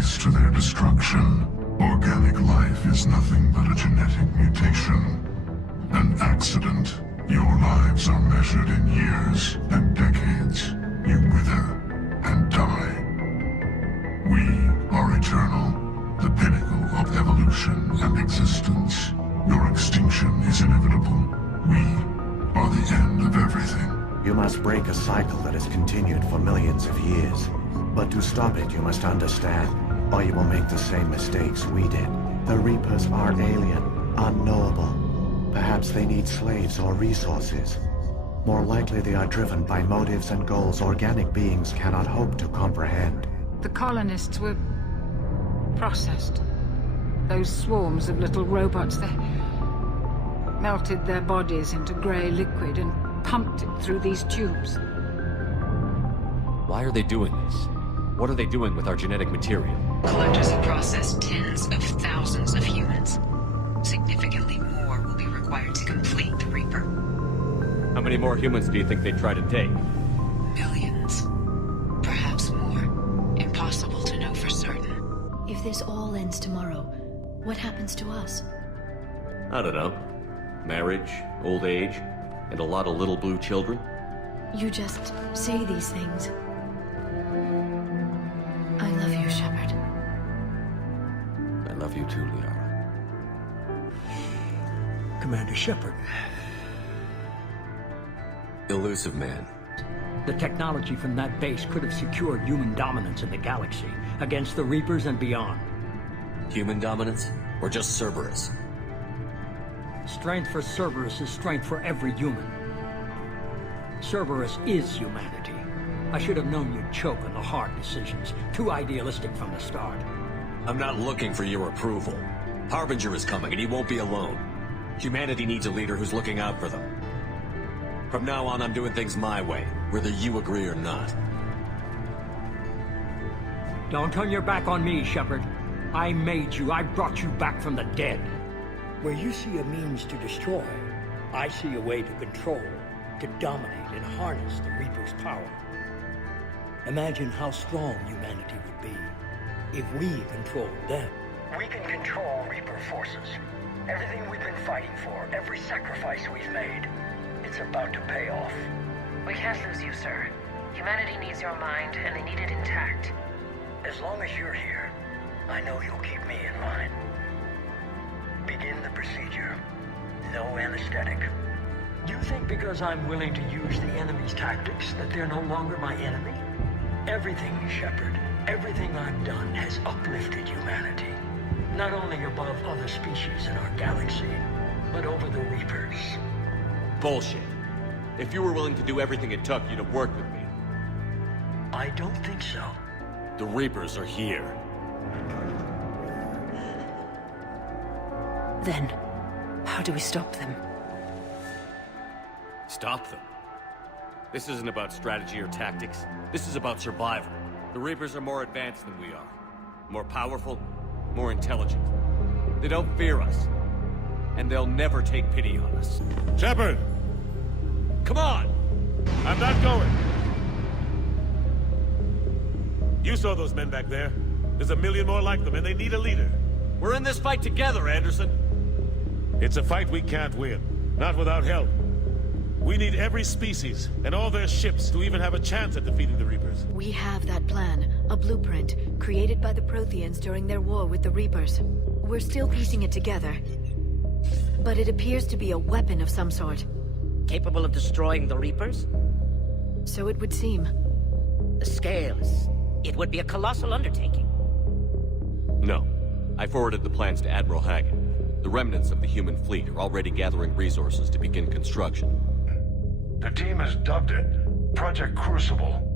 race to their destruction. Organic life is nothing but a genetic mutation. An accident. Your lives are measured in years and decades. You wither and die. We are eternal, the pinnacle of evolution and existence. Your extinction is inevitable. We are the end of everything. You must break a cycle that has continued for millions of years. But to stop it, you must understand, or you will make the same mistakes we did. The Reapers are alien, unknowable. Perhaps they need slaves or resources. More likely they are driven by motives and goals organic beings cannot hope to comprehend. The colonists were processed. Those swarms of little robots, they melted their bodies into grey liquid and pumped it through these tubes. Why are they doing this? What are they doing with our genetic material? Collectors have processed tens of thousands of humans. Significantly more will be required to complete the Reaper. How many more humans do you think they'd try to take? Millions. Perhaps more. Impossible to know for certain. If this all ends tomorrow, what happens to us? I don't know. Marriage, old age, and a lot of little blue children? You just say these things. I love you, Shepard. I love you too, Liara. Commander Shepard. Elusive man. The technology from that base could have secured human dominance in the galaxy against the Reapers and beyond. Human dominance? Or just Cerberus? Strength for Cerberus is strength for every human. Cerberus is humanity. I should have known you'd choke on the hard decisions. Too idealistic from the start. I'm not looking for your approval. Harbinger is coming, and he won't be alone. Humanity needs a leader who's looking out for them. From now on, I'm doing things my way, whether you agree or not. Don't turn your back on me, Shepard. I made you. I brought you back from the dead. Where you see a means to destroy, I see a way to control, to dominate and harness the Reaper's power. Imagine how strong humanity would be if we controlled them. We can control Reaper forces. Everything we've been fighting for, every sacrifice we've made, it's about to pay off. We can't lose you, sir. Humanity needs your mind, and they need it intact. As long as you're here, I know you'll keep me in line. Begin the procedure. No anesthetic. You think because I'm willing to use the enemy's tactics that they're no longer my enemy? Everything, Shepard, everything I've done has uplifted humanity. Not only above other species in our galaxy, but over the Reapers. Bullshit. If you were willing to do everything it took, you'd have worked with me. I don't think so. The Reapers are here. Then, how do we stop them? Stop them. This isn't about strategy or tactics. This is about survival. The Reapers are more advanced than we are. More powerful, more intelligent. They don't fear us. And they'll never take pity on us. Shepard! Come on! I'm not going! You saw those men back there. There's a million more like them, and they need a leader. We're in this fight together, Anderson. It's a fight we can't win. Not without help. We need every species, and all their ships, to even have a chance at defeating the Reapers. We have that plan, a blueprint, created by the Protheans during their war with the Reapers. We're still piecing it together. But it appears to be a weapon of some sort. Capable of destroying the Reapers? So it would seem. The scales. It would be a colossal undertaking. No. I forwarded the plans to Admiral Hagen. The remnants of the human fleet are already gathering resources to begin construction. The team has dubbed it Project Crucible.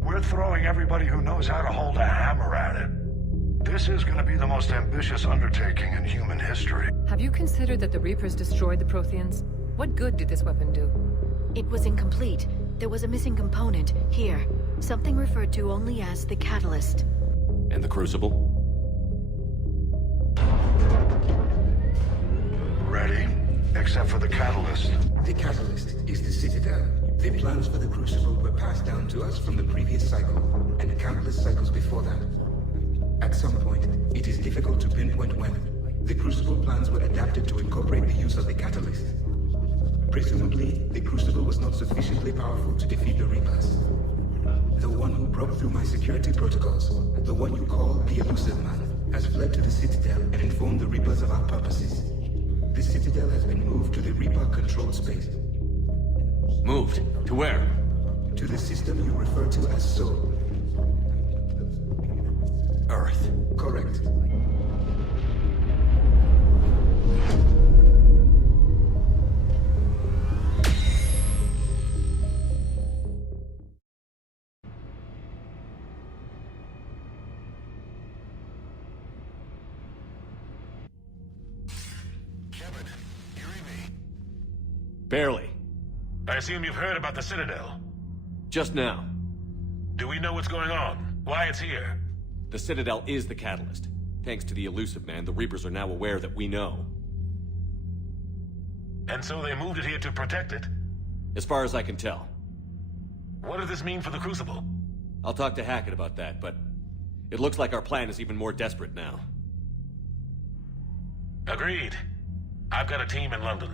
We're throwing everybody who knows how to hold a hammer at it. This is going to be the most ambitious undertaking in human history. Have you considered that the Reapers destroyed the Protheans? What good did this weapon do? It was incomplete. There was a missing component, here. Something referred to only as the catalyst. And the Crucible? Ready? Except for the catalyst. The catalyst is the Citadel. The plans for the Crucible were passed down to us from the previous cycle, and countless cycles before that. At some point, it is difficult to pinpoint when, the Crucible plans were adapted to incorporate the use of the catalyst. Presumably, the Crucible was not sufficiently powerful to defeat the Reapers. The one who broke through my security protocols, the one you call the Elusive Man, has fled to the Citadel and informed the Reapers of our purposes. The Citadel has been moved to the Reaper-controlled space. Moved? To where? To the system you refer to as Soul. Earth. Correct. Shepard, you read me? Barely. I assume you've heard about the Citadel. Just now. Do we know what's going on? Why it's here? The Citadel is the catalyst. Thanks to the Elusive Man, the Reapers are now aware that we know. And so they moved it here to protect it? As far as I can tell. What does this mean for the Crucible? I'll talk to Hackett about that, but it looks like our plan is even more desperate now. Agreed. I've got a team in London.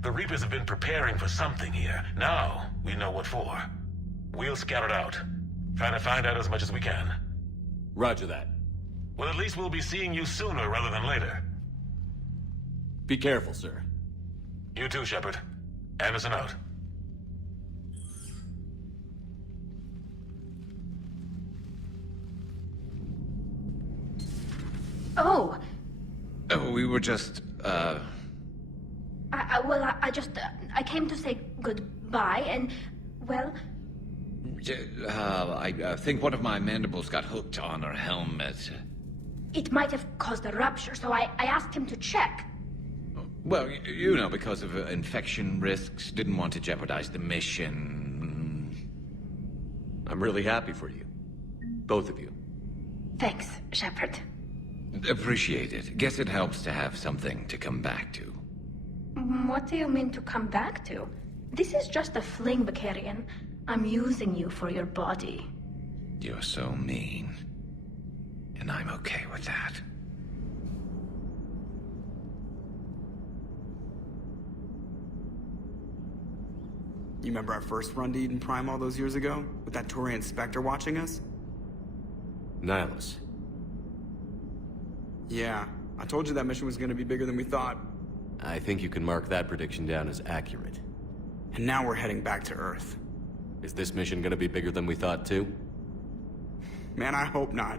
The Reapers have been preparing for something here. Now, we know what for. We'll scout it out. Try to find out as much as we can. Roger that. Well, at least we'll be seeing you sooner rather than later. Be careful, sir. You too, Shepard. Anderson out. Oh. Oh, we were just, I came to say goodbye, and, well... I think one of my mandibles got hooked on her helmet. It might have caused a rupture, so I asked him to check. Well, you know, because of infection risks, didn't want to jeopardize the mission. I'm really happy for you. Both of you. Thanks, Shepard. Appreciate it. Guess it helps to have something to come back to. What do you mean to come back to? This is just a fling, Vicarian. I'm using you for your body. You're so mean. And I'm okay with that. You remember our first run to Eden Prime all those years ago? With that Turian Spectre watching us? Nihilus. Yeah, I told you that mission was gonna be bigger than we thought. I think you can mark that prediction down as accurate. And now we're heading back to Earth. Is this mission gonna be bigger than we thought, too? Man, I hope not.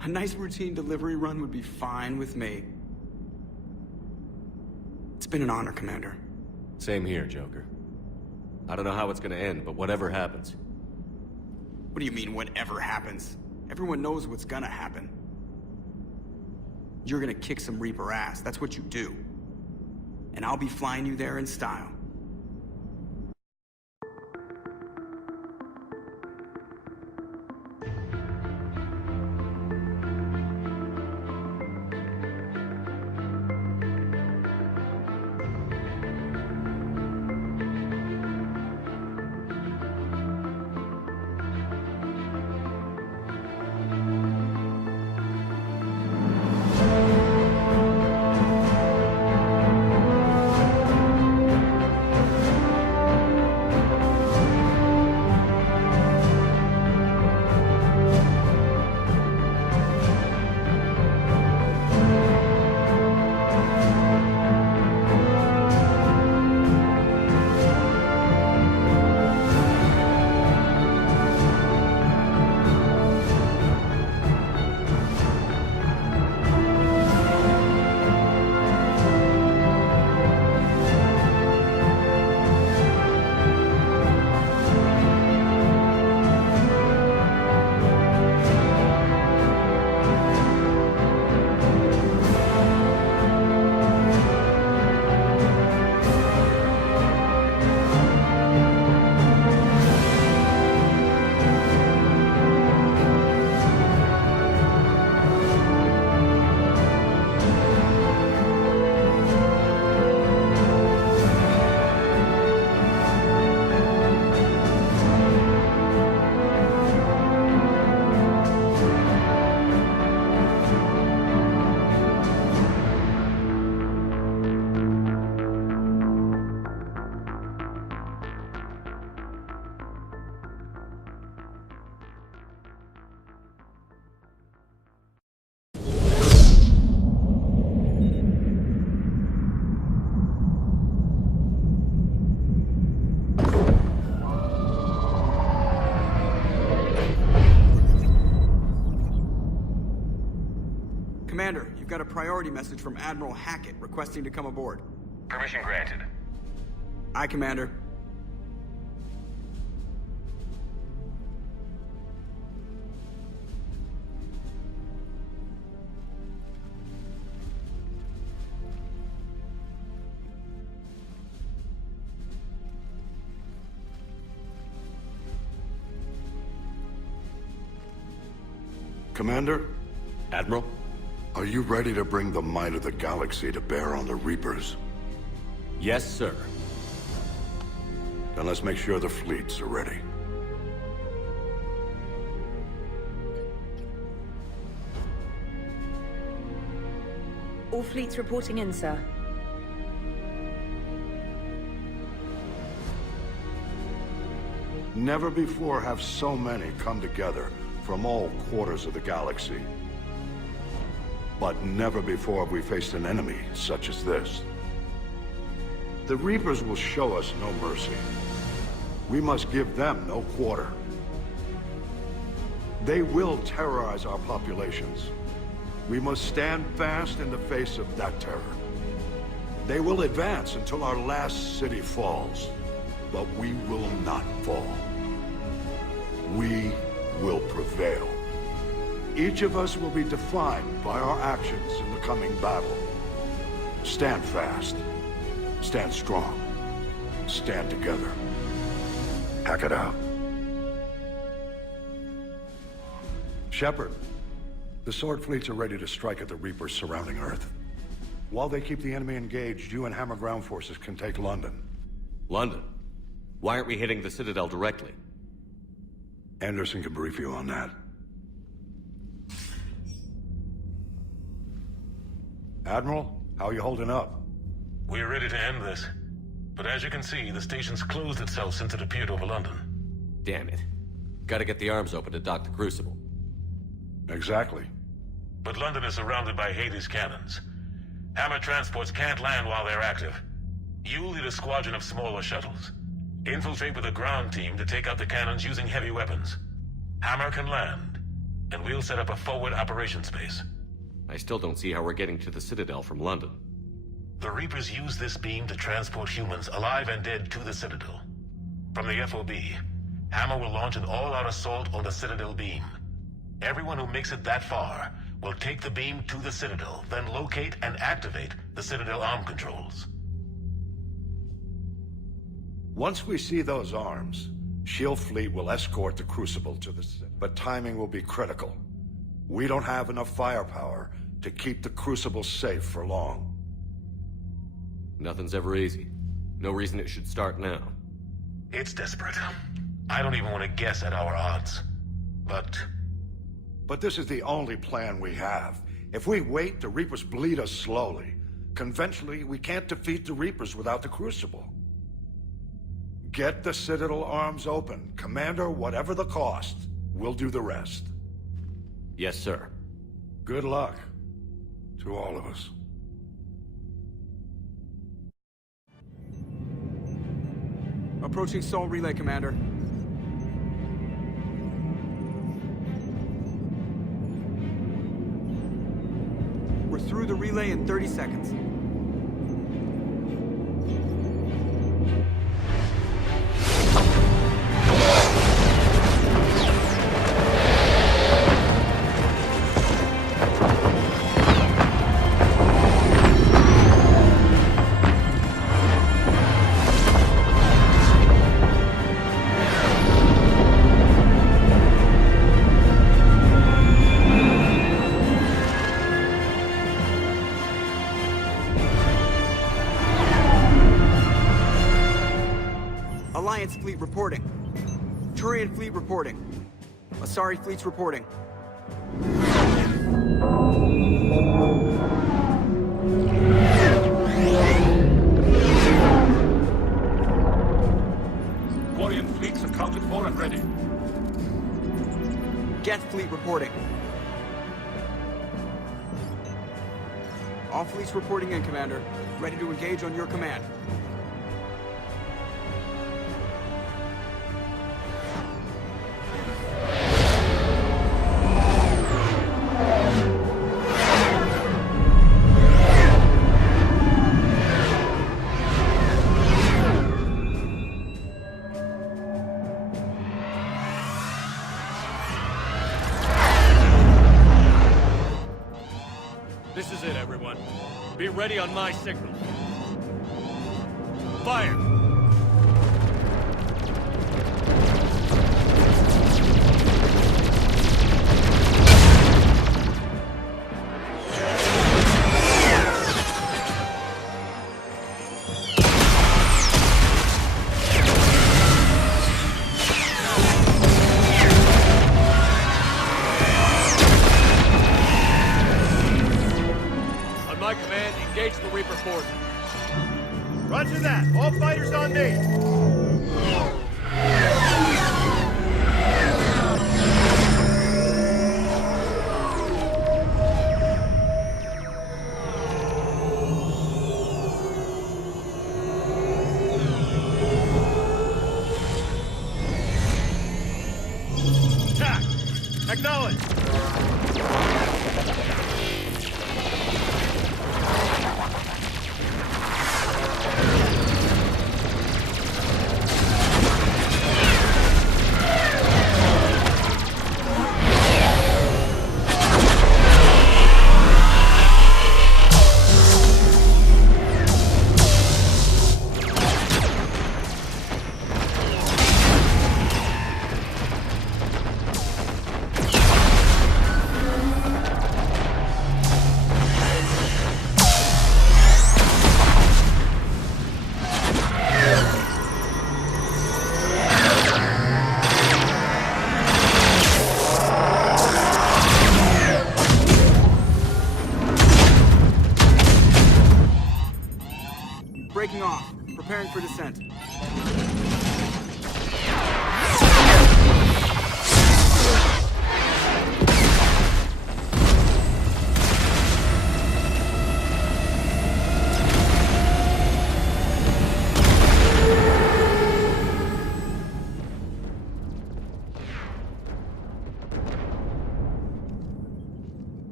A nice routine delivery run would be fine with me. It's been an honor, Commander. Same here, Joker. I don't know how it's gonna end, but whatever happens. What do you mean, whatever happens? Everyone knows what's gonna happen. You're gonna kick some Reaper ass, that's what you do. And I'll be flying you there in style. got a priority message from Admiral Hackett requesting to come aboard. Permission granted. Aye, Commander. Commander? Admiral? Are you ready to bring the might of the galaxy to bear on the Reapers? Yes, sir. Then let's make sure the fleets are ready. All fleets reporting in, sir. Never before have so many come together from all quarters of the galaxy. But never before have we faced an enemy such as this. The Reapers will show us no mercy. We must give them no quarter. They will terrorize our populations. We must stand fast in the face of that terror. They will advance until our last city falls, but we will not fall. We will prevail. Each of us will be defined by our actions in the coming battle. Stand fast. Stand strong. Stand together. Hack it out. Shepard, the Sword fleets are ready to strike at the Reapers surrounding Earth. While they keep the enemy engaged, you and Hammer ground forces can take London. London? Why aren't we hitting the Citadel directly? Anderson can brief you on that. Admiral, how are you holding up? We're ready to end this. But as you can see, the station's closed itself since it appeared over London. Damn it. Gotta get the arms open to dock the Crucible. Exactly. But London is surrounded by Hades cannons. Hammer transports can't land while they're active. You lead a squadron of smaller shuttles. Infiltrate with a ground team to take out the cannons using heavy weapons. Hammer can land, and we'll set up a forward operations base. I still don't see how we're getting to the Citadel from London. The Reapers use this beam to transport humans, alive and dead, to the Citadel. From the FOB, Hammer will launch an all-out assault on the Citadel beam. Everyone who makes it that far will take the beam to the Citadel, then locate and activate the Citadel arm controls. Once we see those arms, SHIELD fleet will escort the Crucible to the Citadel. But timing will be critical. We don't have enough firepower to keep the Crucible safe for long. Nothing's ever easy. No reason it should start now. It's desperate. I don't even want to guess at our odds. But this is the only plan we have. If we wait, the Reapers bleed us slowly. Conventionally, we can't defeat the Reapers without the Crucible. Get the Citadel arms open. Commander, whatever the cost, we'll do the rest. Yes, sir. Good luck to all of us. Approaching Sol Relay, Commander. We're through the relay in 30 seconds. Alliance fleet reporting. Turian fleet reporting. Asari fleet's reporting. Quarian fleets accounted for and ready. Geth fleet reporting. All fleets reporting in, Commander. Ready to engage on your command. everyone. Be ready on my signal. Fire! On my command, engage the Reaper forces. Roger that. All fighters on me. Attack! Acknowledge! Breaking off. Preparing for descent.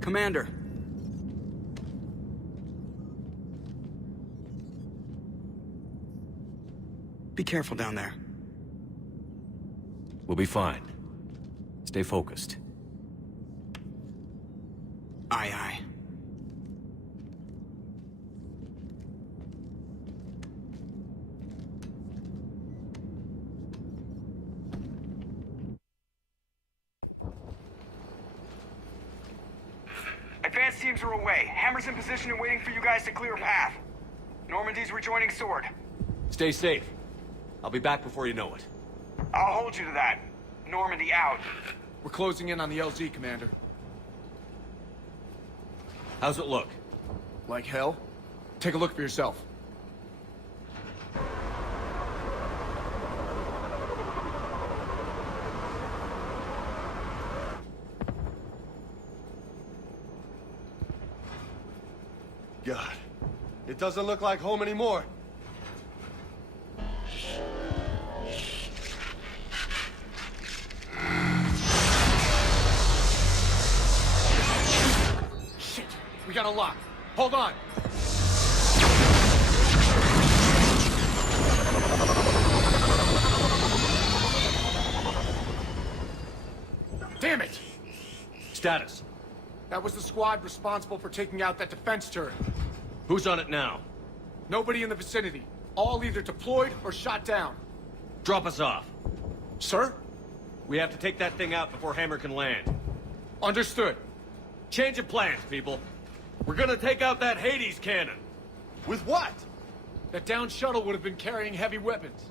Commander. Be careful down there. We'll be fine. Stay focused. Aye, aye. Advanced teams are away. Hammer's in position and waiting for you guys to clear a path. Normandy's rejoining Sword. Stay safe. I'll be back before you know it. I'll hold you to that. Normandy out. We're closing in on the LZ, Commander. How's it look? Like hell? Take a look for yourself. God, it doesn't look like home anymore. Shit, we got a lock. Hold on. Damn it! Status. That was the squad responsible for taking out that defense turret. Who's on it now? Nobody in the vicinity. All either deployed or shot down. Drop us off. Sir? We have to take that thing out before Hammer can land. Understood. Change of plans, people. We're gonna take out that Hades cannon. With what? That downed shuttle would have been carrying heavy weapons.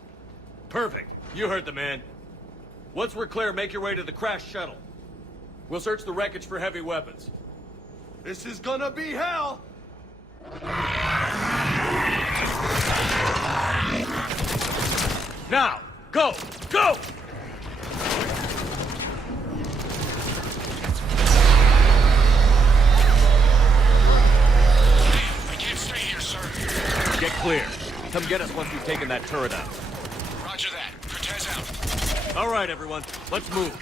Perfect. You heard the man. Once we're clear, make your way to the crashed shuttle. We'll search the wreckage for heavy weapons. This is gonna be hell! Now! Go! Go! I can't stay here, sir. Get clear. Come get us once we've taken that turret out. Roger that. Cortez out. All right, everyone. Let's move.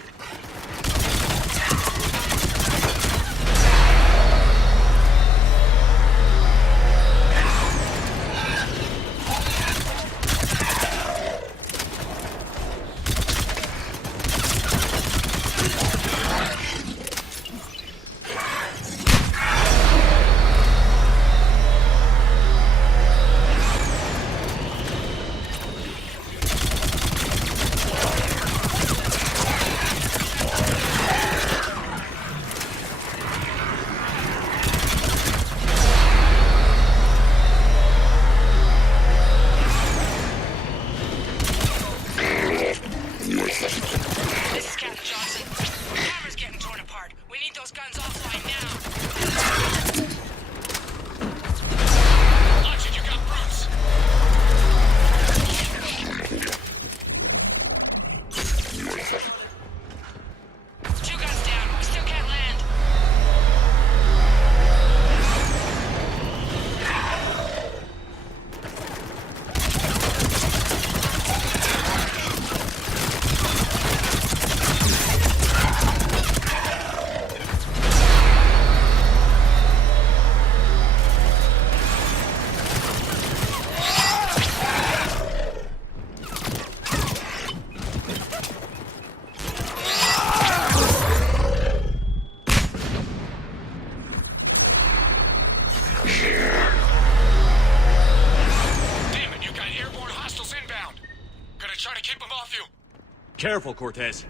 Careful, Cortez.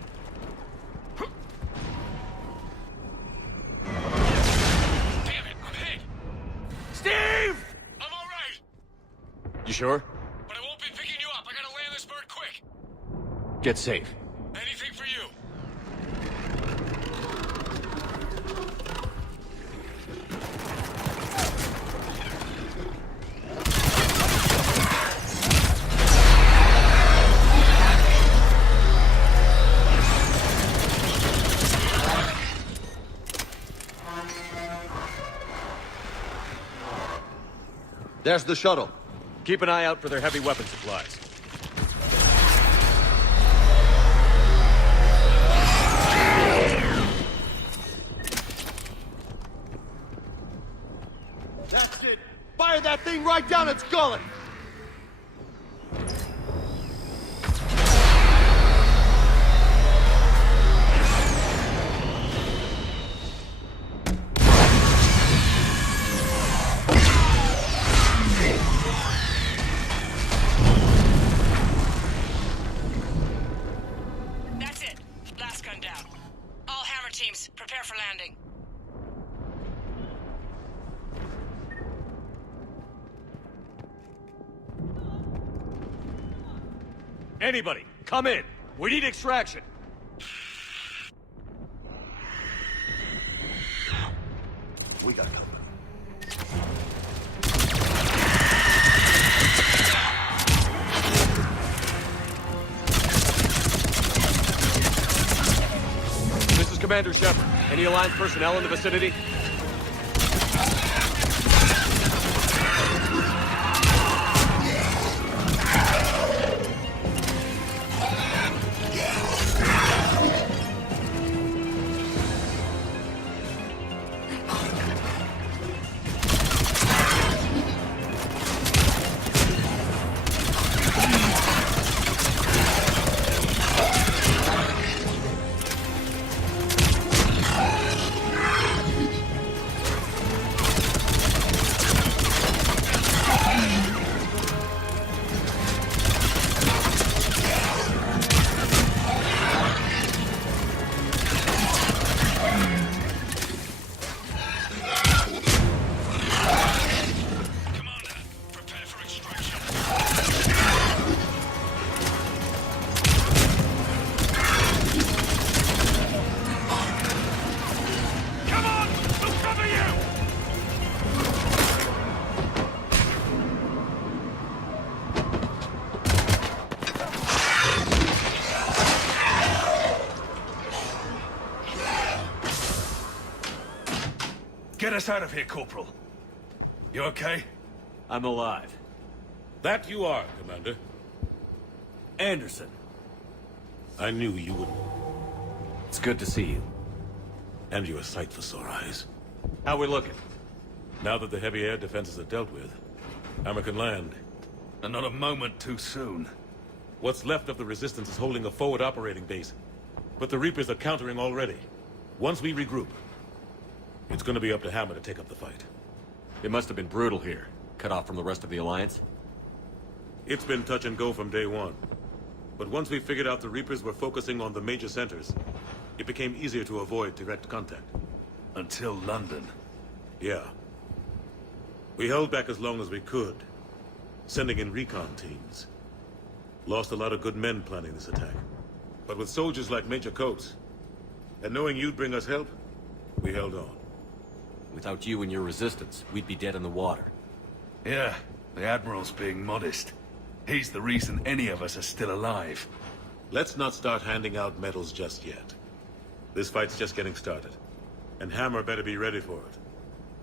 Damn it, I'm hit! Steve! I'm alright! You sure? But I won't be picking you up. I gotta land this bird quick. Get safe. Anything for you. There's the shuttle. Keep an eye out for their heavy weapon supplies. That's it! Fire that thing right down its gullet! That's it. Last gun down. All Hammer teams, prepare for landing. Anybody, come in. We need extraction. We got cover. This is Commander Shepard. Any Alliance personnel in the vicinity? Get us out of here, Corporal. You okay? I'm alive. That you are, Commander. Anderson. I knew you would. It's good to see you. And you're a sight for sore eyes. How we looking? Now that the heavy air defenses are dealt with, Hammer can land. And not a moment too soon. What's left of the Resistance is holding a forward operating base. But the Reapers are countering already. Once we regroup, it's gonna be up to Hammer to take up the fight. It must have been brutal here. Cut off from the rest of the Alliance? It's been touch and go from day one. But once we figured out the Reapers were focusing on the major centers, it became easier to avoid direct contact. Until London. Yeah. We held back as long as we could, sending in recon teams. Lost a lot of good men planning this attack. But with soldiers like Major Coates, and knowing you'd bring us help, we held on. Without you and your resistance, we'd be dead in the water. Yeah, the Admiral's being modest. He's the reason any of us are still alive. Let's not start handing out medals just yet. This fight's just getting started. And Hammer better be ready for it.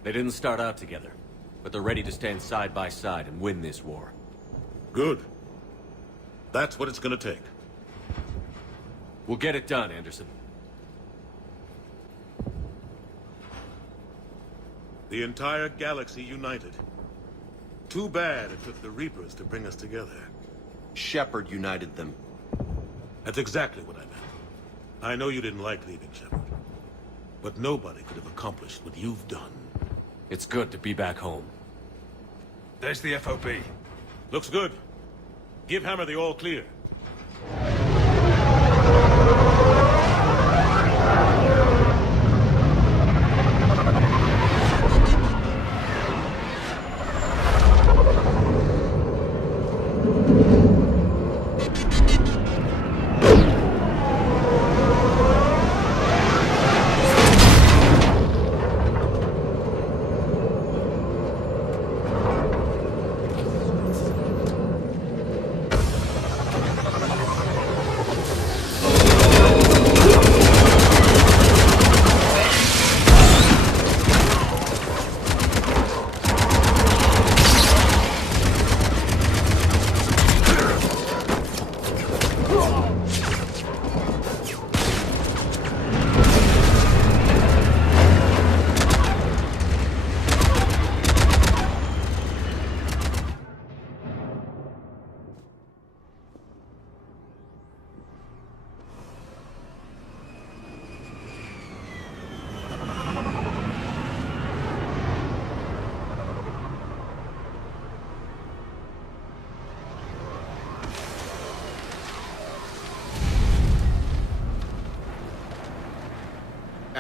They didn't start out together, but they're ready to stand side by side and win this war. Good. That's what it's gonna take. We'll get it done, Anderson. The entire galaxy united. Too bad it took the Reapers to bring us together. Shepard united them. That's exactly what I meant. I know you didn't like leaving, Shepard. But nobody could have accomplished what you've done. It's good to be back home. There's the FOB. Looks good. Give Hammer the all clear.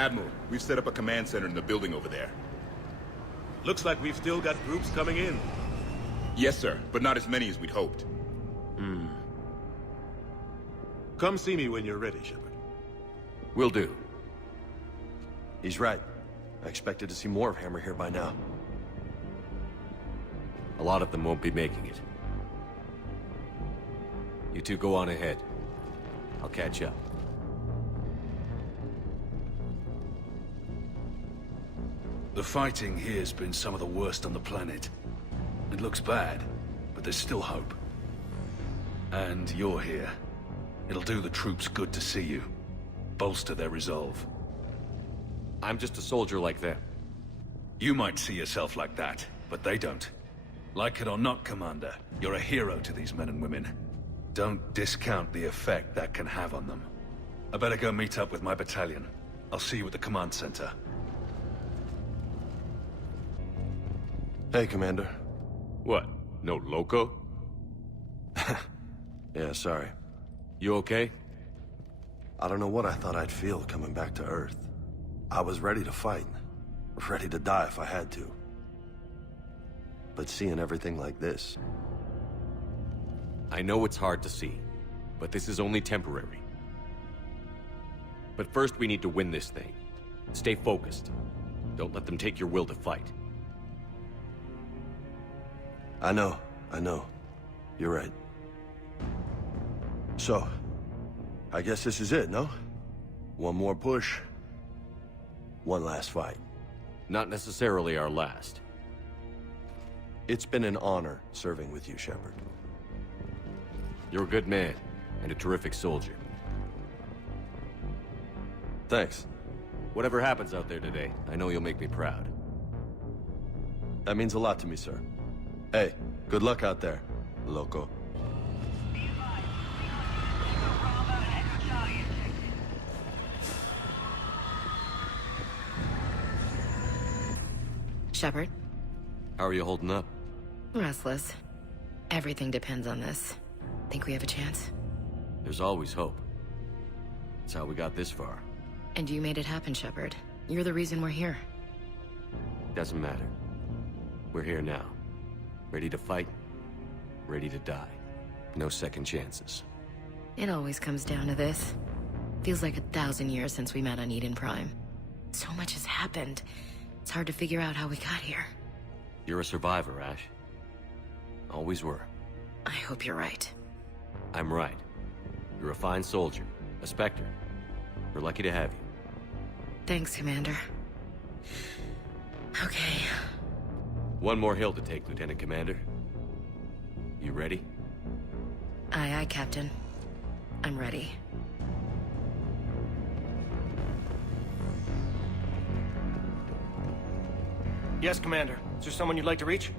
Admiral, we've set up a command center in the building over there. Looks like we've still got groups coming in. Yes, sir, but not as many as we'd hoped. Come see me when you're ready, Shepard. Will do. He's right. I expected to see more of Hammer here by now. A lot of them won't be making it. You two go on ahead. I'll catch up. The fighting here's been some of the worst on the planet. It looks bad, but there's still hope. And you're here. It'll do the troops good to see you. Bolster their resolve. I'm just a soldier like them. You might see yourself like that, but they don't. Like it or not, Commander, you're a hero to these men and women. Don't discount the effect that can have on them. I better go meet up with my battalion. I'll see you at the command center. Hey, Commander. What? No loco? Yeah, sorry. You okay? I don't know what I thought I'd feel coming back to Earth. I was ready to fight. Ready to die if I had to. But seeing everything like this... I know it's hard to see, but this is only temporary. But first we need to win this thing. Stay focused. Don't let them take your will to fight. I know. You're right. So, I guess this is it, no? One more push. One last fight. Not necessarily our last. It's been an honor serving with you, Shepard. You're a good man, and a terrific soldier. Thanks. Whatever happens out there today, I know you'll make me proud. That means a lot to me, sir. Hey, good luck out there, loco. Shepard? How are you holding up? Restless. Everything depends on this. Think we have a chance? There's always hope. That's how we got this far. And you made it happen, Shepard. You're the reason we're here. Doesn't matter. We're here now. Ready to fight. Ready to die. No second chances. It always comes down to this. Feels like 1,000 years since we met on Eden Prime. So much has happened. It's hard to figure out how we got here. You're a survivor, Ash. Always were. I hope you're right. I'm right. You're a fine soldier. A Spectre. We're lucky to have you. Thanks, Commander. Okay. One more hill to take, Lieutenant Commander. You ready? Aye, aye, Captain. I'm ready. Yes, Commander. Is there someone you'd like to reach?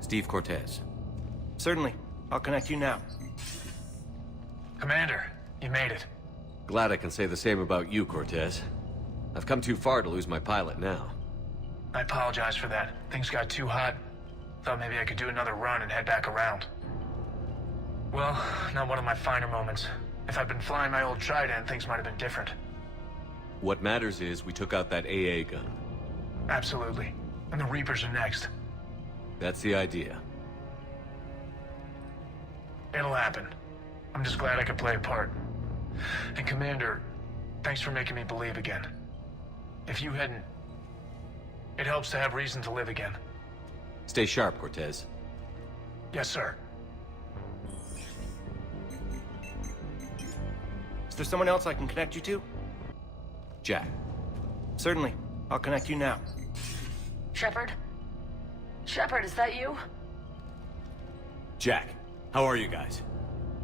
Steve Cortez. Certainly. I'll connect you now. Commander, you made it. Glad I can say the same about you, Cortez. I've come too far to lose my pilot now. I apologize for that. Things got too hot. Thought maybe I could do another run and head back around. Well, not one of my finer moments. If I'd been flying my old Trident, things might have been different. What matters is we took out that AA gun. Absolutely. And the Reapers are next. That's the idea. It'll happen. I'm just glad I could play a part. And Commander, thanks for making me believe again. If you hadn't... It helps to have reason to live again. Stay sharp, Cortez. Yes, sir. Is there someone else I can connect you to? Jack. Certainly. I'll connect you now. Shepard? Shepard, is that you? Jack, how are you guys?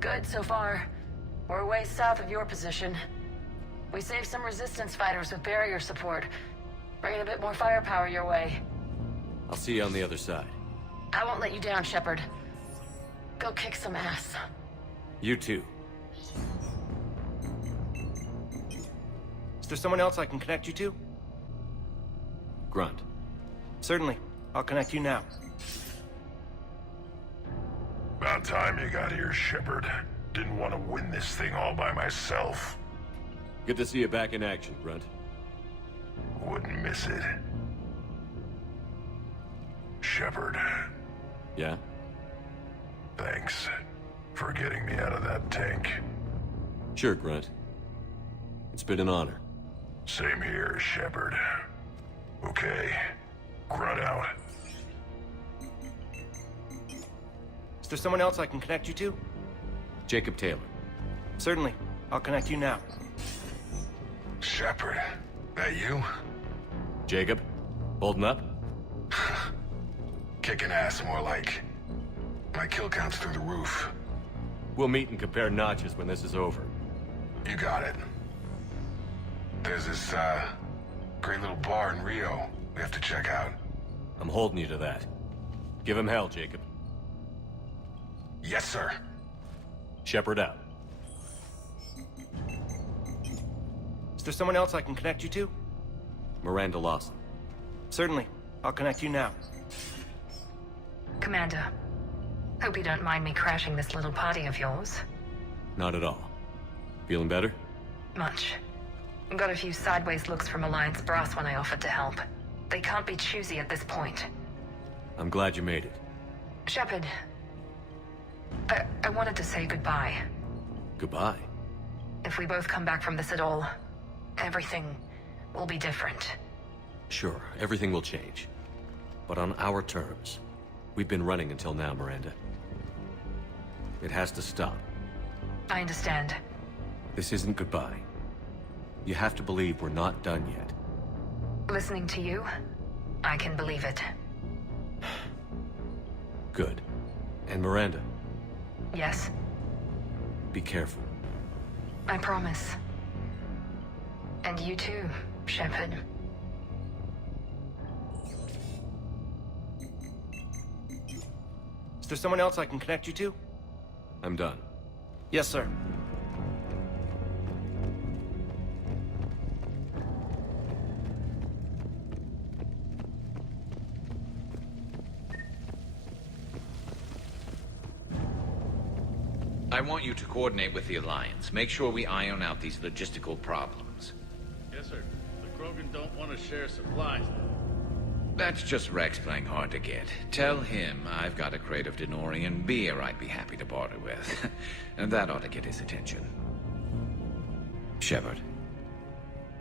Good so far. We're way south of your position. We saved some resistance fighters with barrier support. Bringing a bit more firepower your way. I'll see you on the other side. I won't let you down, Shepard. Go kick some ass. You too. Is there someone else I can connect you to? Grunt. Certainly. I'll connect you now. About time you got here, Shepard. Didn't want to win this thing all by myself. Good to see you back in action, Grunt. Wouldn't miss it. Shepard. Yeah? Thanks for getting me out of that tank. Sure, Grunt. It's been an honor. Same here, Shepard. Okay. Grunt out. Is there someone else I can connect you to? Jacob Taylor. Certainly. I'll connect you now. Shepard, that you? Jacob? Holding up? Kicking ass, more like. My kill count's through the roof. We'll meet and compare notches when this is over. You got it. There's this, great little bar in Rio we have to check out. I'm holding you to that. Give him hell, Jacob. Yes, sir. Shepard out. Is there someone else I can connect you to? Miranda Lawson. Certainly. I'll connect you now. Commander, hope you don't mind me crashing this little party of yours. Not at all. Feeling better? Much. Got a few sideways looks from Alliance brass when I offered to help. They can't be choosy at this point. I'm glad you made it. Shepard, I wanted to say goodbye. Goodbye? If we both come back from this at all, everything will be different. Sure, everything will change. But on our terms. We've been running until now, Miranda. It has to stop. I understand. This isn't goodbye. You have to believe we're not done yet. Listening to you, I can believe it. Good. And Miranda, Yes, be careful. I promise. And you too, Shepard. Is there someone else I can connect you to? I'm done. Yes, sir. I want you to coordinate with the Alliance. Make sure we iron out these logistical problems. Yes, sir. The Krogan don't want to share supplies. That's just Rex playing hard to get. Tell him I've got a crate of Denorian beer I'd be happy to barter with. And that ought to get his attention. Shepard.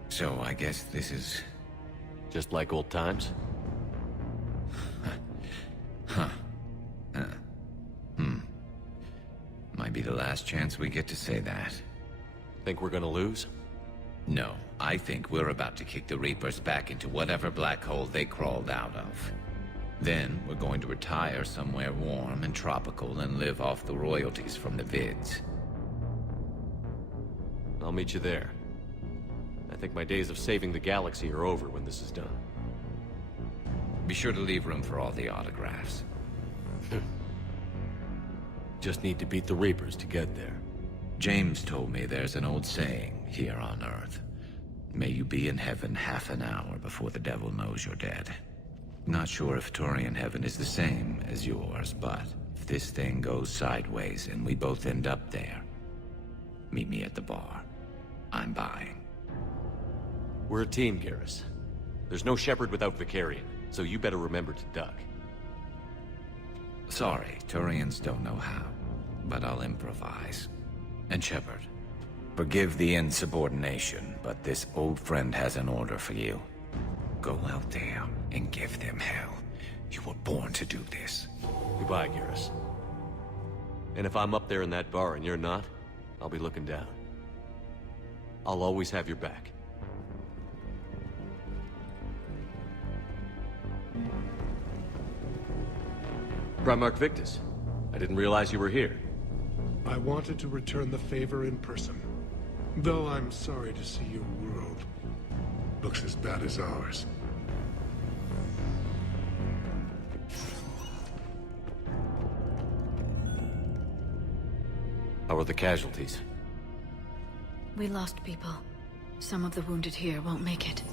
So I guess this is... just like old times? Huh. Might be the last chance we get to say that. Think we're gonna lose? No, I think we're about to kick the Reapers back into whatever black hole they crawled out of. Then we're going to retire somewhere warm and tropical and live off the royalties from the vids. I'll meet you there. I think my days of saving the galaxy are over when this is done. Be sure to leave room for all the autographs. Just need to beat the Reapers to get there. James told me there's an old saying here on Earth. May you be in heaven half an hour before the devil knows you're dead. Not sure if Turian heaven is the same as yours, but if this thing goes sideways and we both end up there, meet me at the bar. I'm buying. We're a team, Garrus. There's no Shepard without Vicarian, so you better remember to duck. Sorry, Turians don't know how, but I'll improvise. And Shepard, forgive the insubordination, but this old friend has an order for you. Go out there and give them hell. You were born to do this. Goodbye, Garrus. And if I'm up there in that bar and you're not, I'll be looking down. I'll always have your back. Primarch Victus, I didn't realize you were here. I wanted to return the favor in person. Though I'm sorry to see your world looks as bad as ours. How are the casualties? We lost people. Some of the wounded here won't make it.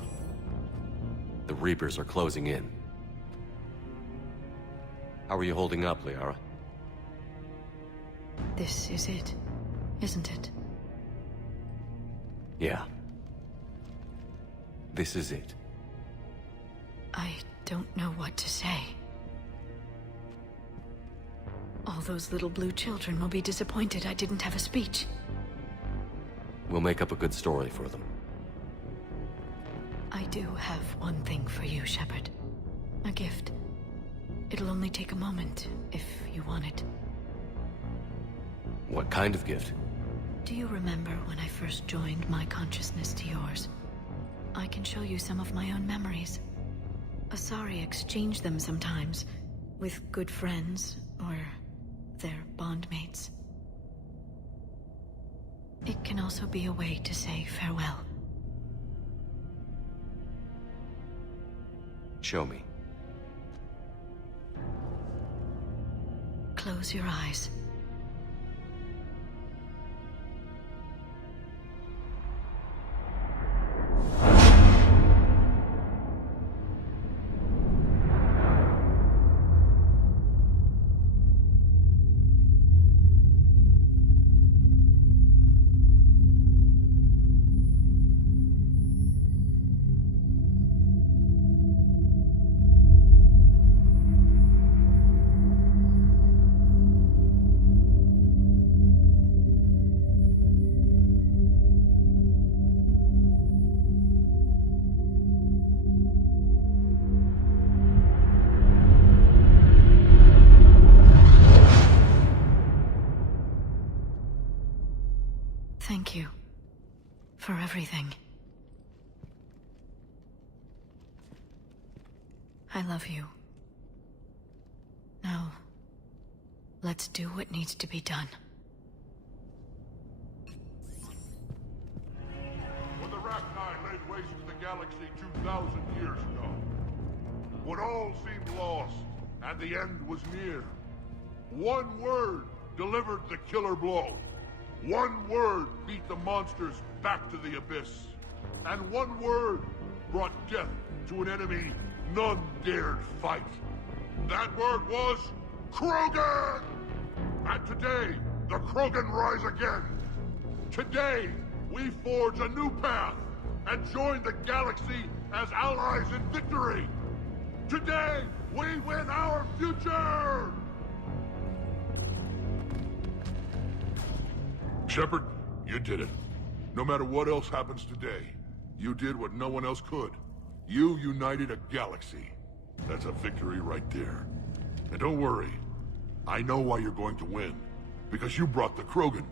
The Reapers are closing in. How are you holding up, Liara? This is it, isn't it? Yeah, This is it. I don't know what to say. All those little blue children will be disappointed I didn't have a speech. We'll make up a good story for them. I do have one thing for you, Shepard. A gift. It'll only take a moment, if you want it. What kind of gift? Do you remember when I first joined my consciousness to yours? I can show you some of my own memories. Asari exchange them sometimes, with good friends, or their bondmates. It can also be a way to say farewell. Show me. Close your eyes. Thank you for everything. I love you. Now, let's do what needs to be done. When the Rachni laid waste to the galaxy 2,000 years ago, when all seemed lost and the end was near, one word delivered the killer blow. One word beat the monsters back to the abyss. And one word brought death to an enemy none dared fight. That word was Krogan! And today, the Krogan rise again. Today, we forge a new path and join the galaxy as allies in victory. Today, we win our future! Shepard, you did it. No matter what else happens today, you did what no one else could. You united a galaxy. That's a victory right there. And don't worry, I know why you're going to win. Because you brought the Krogan.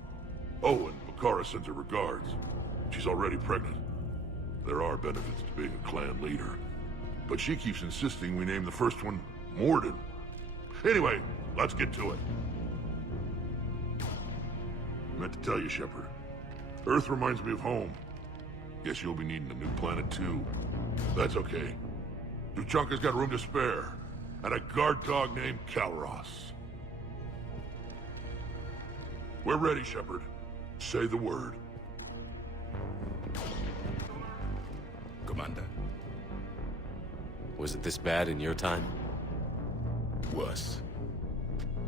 Oh, and Bakara sends her regards. She's already pregnant. There are benefits to being a clan leader. But she keeps insisting we name the first one Morden. Anyway, let's get to it. Meant to tell you, Shepard. Earth reminds me of home. Guess you'll be needing a new planet, too. That's okay. Tuchanka's got room to spare. And a guard dog named Kalros. We're ready, Shepard. Say the word. Commander? Was it this bad in your time? Worse.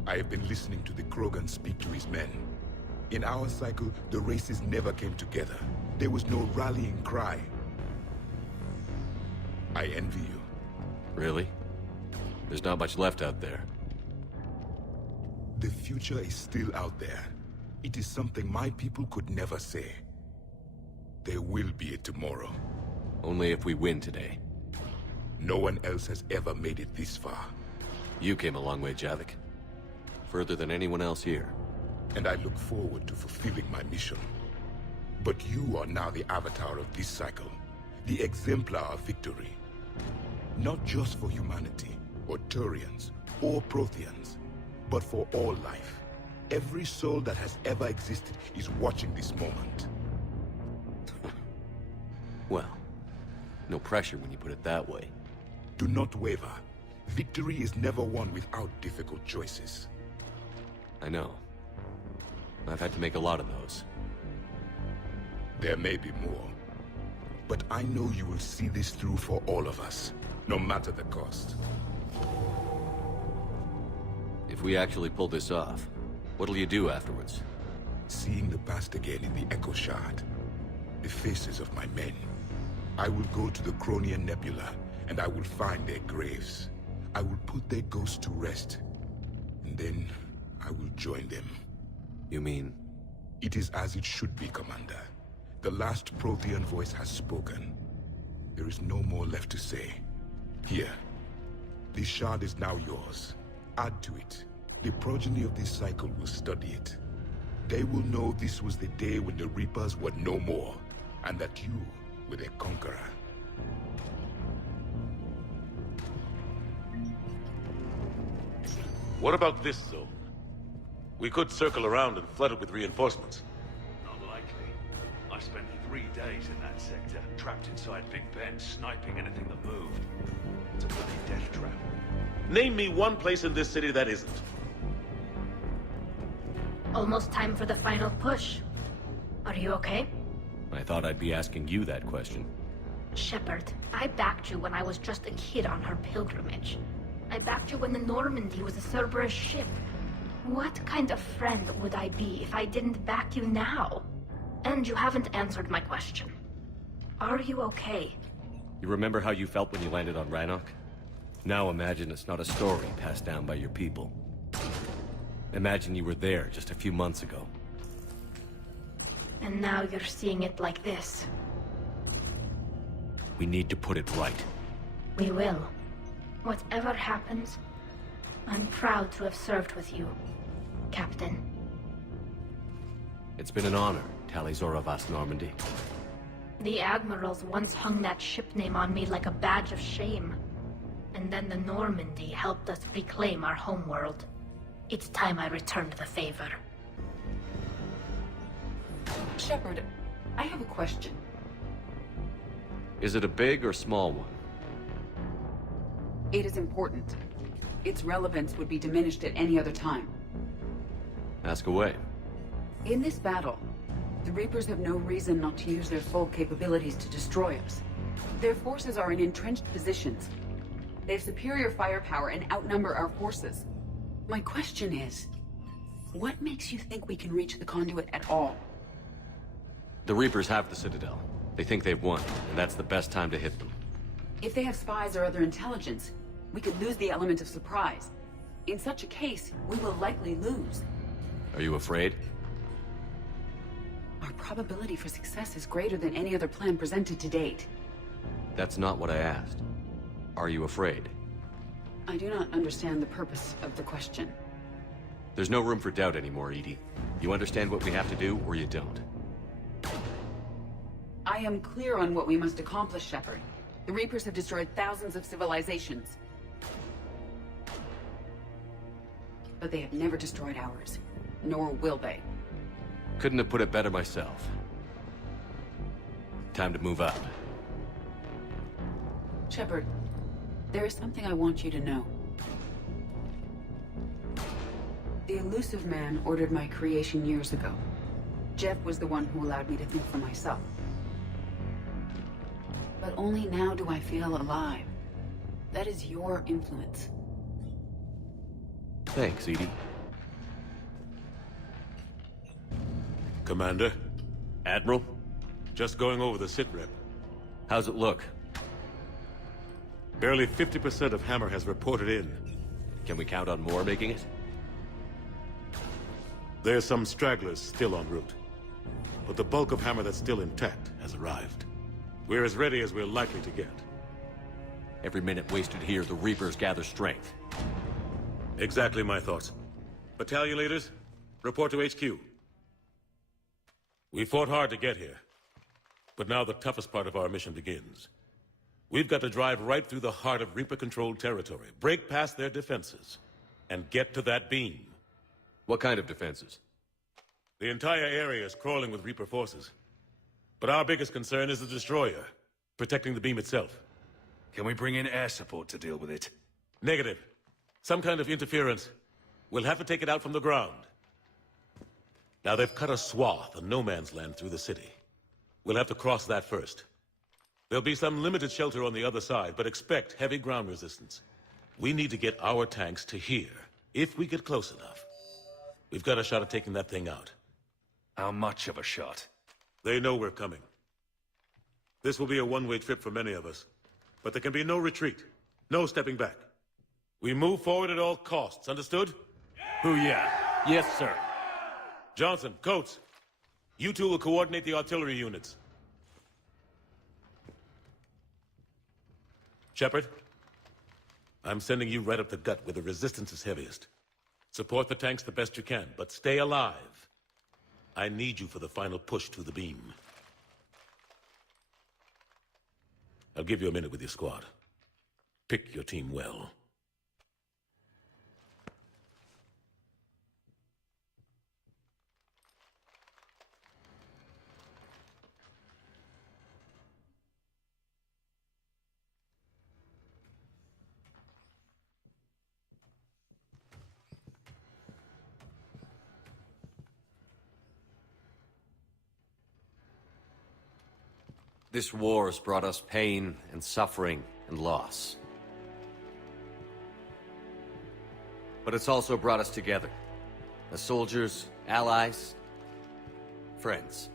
I have been listening to the Krogan speak to his men. In our cycle, the races never came together. There was no rallying cry. I envy you. Really? There's not much left out there. The future is still out there. It is something my people could never say. There will be a tomorrow. Only if we win today. No one else has ever made it this far. You came a long way, Javik. Further than anyone else here. And I look forward to fulfilling my mission. But you are now the avatar of this cycle. The exemplar of victory. Not just for humanity, or Turians, or Protheans, but for all life. Every soul that has ever existed is watching this moment. Well, no pressure when you put it that way. Do not waver. Victory is never won without difficult choices. I know. I've had to make a lot of those. There may be more. But I know you will see this through for all of us, no matter the cost. If we actually pull this off, what'll you do afterwards? Seeing the past again in the Echo Shard. The faces of my men. I will go to the Cronian Nebula, and I will find their graves. I will put their ghosts to rest, and then I will join them. You mean? It is as it should be, Commander. The last Prothean voice has spoken. There is no more left to say. Here. This shard is now yours. Add to it. The progeny of this cycle will study it. They will know this was the day when the Reapers were no more, and that you were their conqueror. What about this zone? We could circle around and flood it with reinforcements. Not likely. I spent 3 days in that sector, trapped inside Big Ben, sniping anything that moved. It's a bloody death trap. Name me one place in this city that isn't. Almost time for the final push. Are you okay? I thought I'd be asking you that question. Shepard, I backed you when I was just a kid on her pilgrimage. I backed you when the Normandy was a Cerberus ship. What kind of friend would I be if I didn't back you now? And you haven't answered my question. Are you okay? You remember how you felt when you landed on Rannoch? Now imagine it's not a story passed down by your people. Imagine you were there just a few months ago. And now you're seeing it like this. We need to put it right. We will. Whatever happens, I'm proud to have served with you, Captain. It's been an honor, Talizor of As Normandy. The Admirals once hung that ship name on me like a badge of shame. And then the Normandy helped us reclaim our homeworld. It's time I returned the favor. Shepard, I have a question. Is it a big or small one? It is important. Its relevance would be diminished at any other time. Ask away. In this battle, the Reapers have no reason not to use their full capabilities to destroy us. Their forces are in entrenched positions. They have superior firepower and outnumber our forces. My question is, what makes you think we can reach the conduit at all? The Reapers have the Citadel. They think they've won, and that's the best time to hit them. If they have spies or other intelligence, we could lose the element of surprise. In such a case, we will likely lose. Are you afraid? Our probability for success is greater than any other plan presented to date. That's not what I asked. Are you afraid? I do not understand the purpose of the question. There's no room for doubt anymore, Edie. You understand what we have to do, or you don't. I am clear on what we must accomplish, Shepard. The Reapers have destroyed thousands of civilizations. But they have never destroyed ours. Nor will they. Couldn't have put it better myself. Time to move up. Shepard, there is something I want you to know. The Elusive Man ordered my creation years ago. Jeff was the one who allowed me to think for myself. But only now do I feel alive. That is your influence. Thanks, Edie. Commander? Admiral? Just going over the sitrep. How's it look? Barely 50% of Hammer has reported in. Can we count on more making it? There's some stragglers still en route. But the bulk of Hammer that's still intact has arrived. We're as ready as we're likely to get. Every minute wasted here, the Reapers gather strength. Exactly my thoughts. Battalion leaders, report to HQ. We fought hard to get here. But now the toughest part of our mission begins. We've got to drive right through the heart of Reaper-controlled territory, break past their defenses, and get to that beam. What kind of defenses? The entire area is crawling with Reaper forces. But our biggest concern is the destroyer, protecting the beam itself. Can we bring in air support to deal with it? Negative. Some kind of interference. We'll have to take it out from the ground. Now they've cut a swath of no man's land through the city. We'll have to cross that first. There'll be some limited shelter on the other side, but expect heavy ground resistance. We need to get our tanks to here, if we get close enough. We've got a shot at taking that thing out. How much of a shot? They know we're coming. This will be a one-way trip for many of us. But there can be no retreat. No stepping back. We move forward at all costs, understood? Who, yeah. Yes, sir. Johnson, Coates, you two will coordinate the artillery units. Shepard, I'm sending you right up the gut where the resistance is heaviest. Support the tanks the best you can, but stay alive. I need you for the final push to the beam. I'll give you a minute with your squad. Pick your team well. This war has brought us pain and suffering and loss. But it's also brought us together. As soldiers, allies, friends.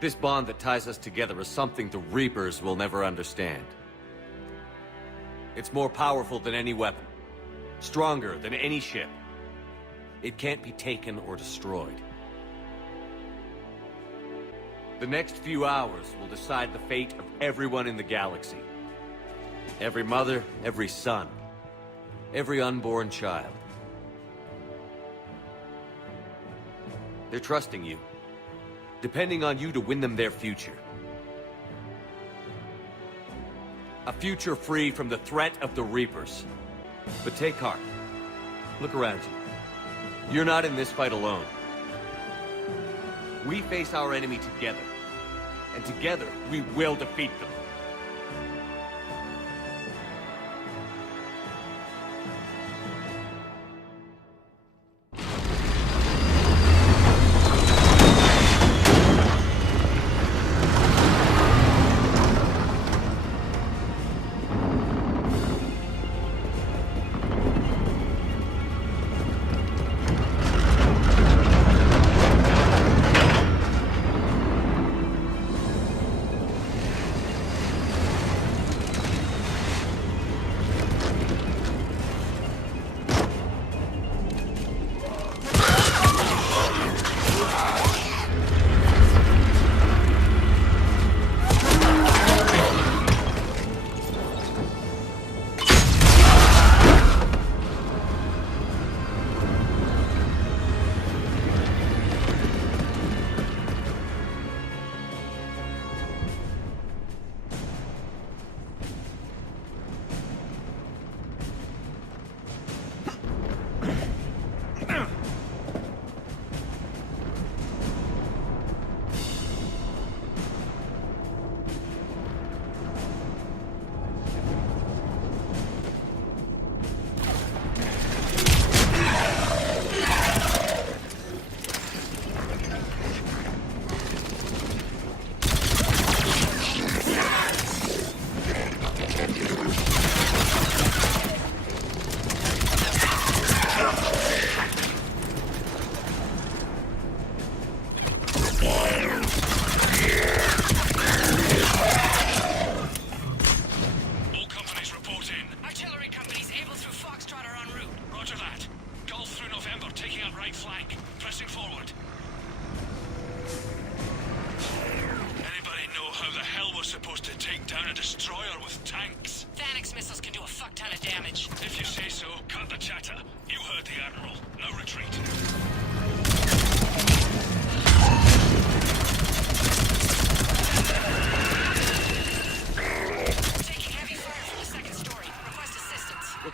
This bond that ties us together is something the Reapers will never understand. It's more powerful than any weapon. Stronger than any ship. It can't be taken or destroyed. The next few hours will decide the fate of everyone in the galaxy. Every mother, every son, every unborn child. They're trusting you, depending on you to win them their future. A future free from the threat of the Reapers. But take heart. Look around you. You're not in this fight alone. We face our enemy together. And together, we will defeat them.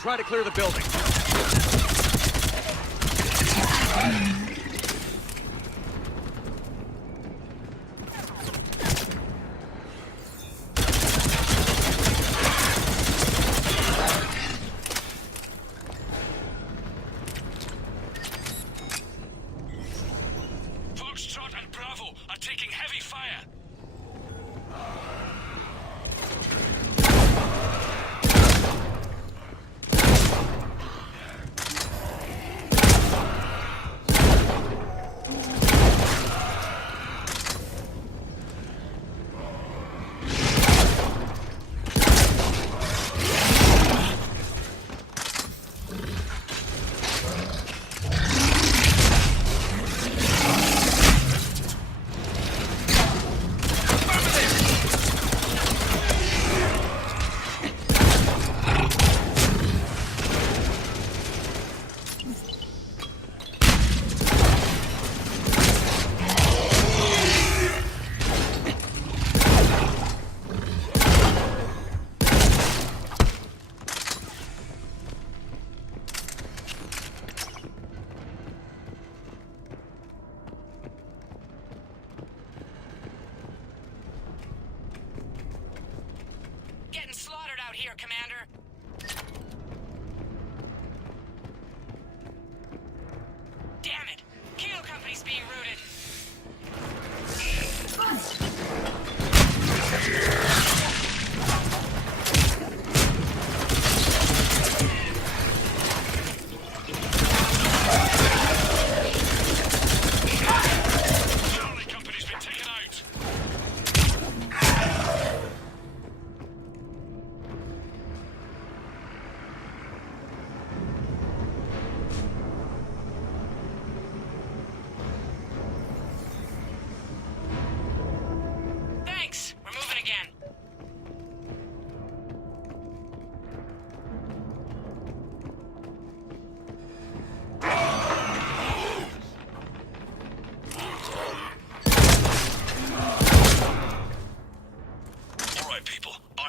Try to clear the building. Foxtrot and Bravo are taking heavy fire.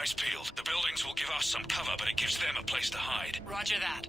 eyes peeled. The buildings will give us some cover, but it gives them a place to hide. Roger that.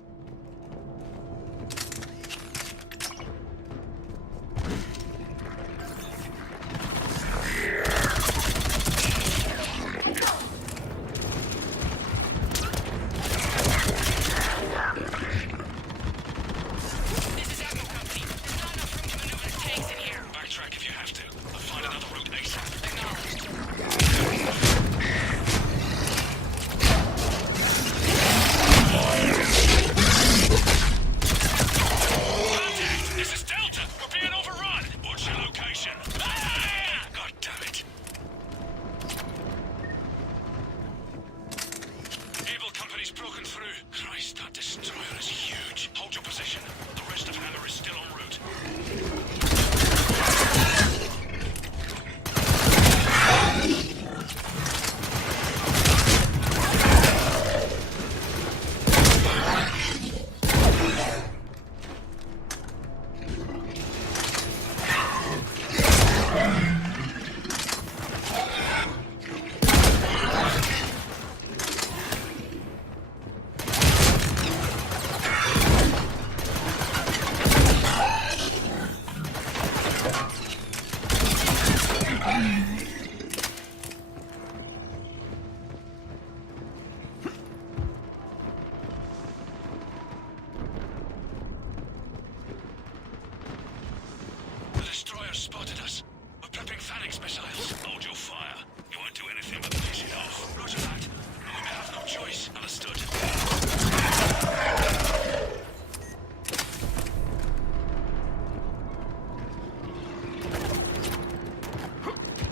Spotted us. We're prepping Phalanx missiles. Hold your fire. You won't do anything but piss it off. Roger that. We may have no choice. Understood.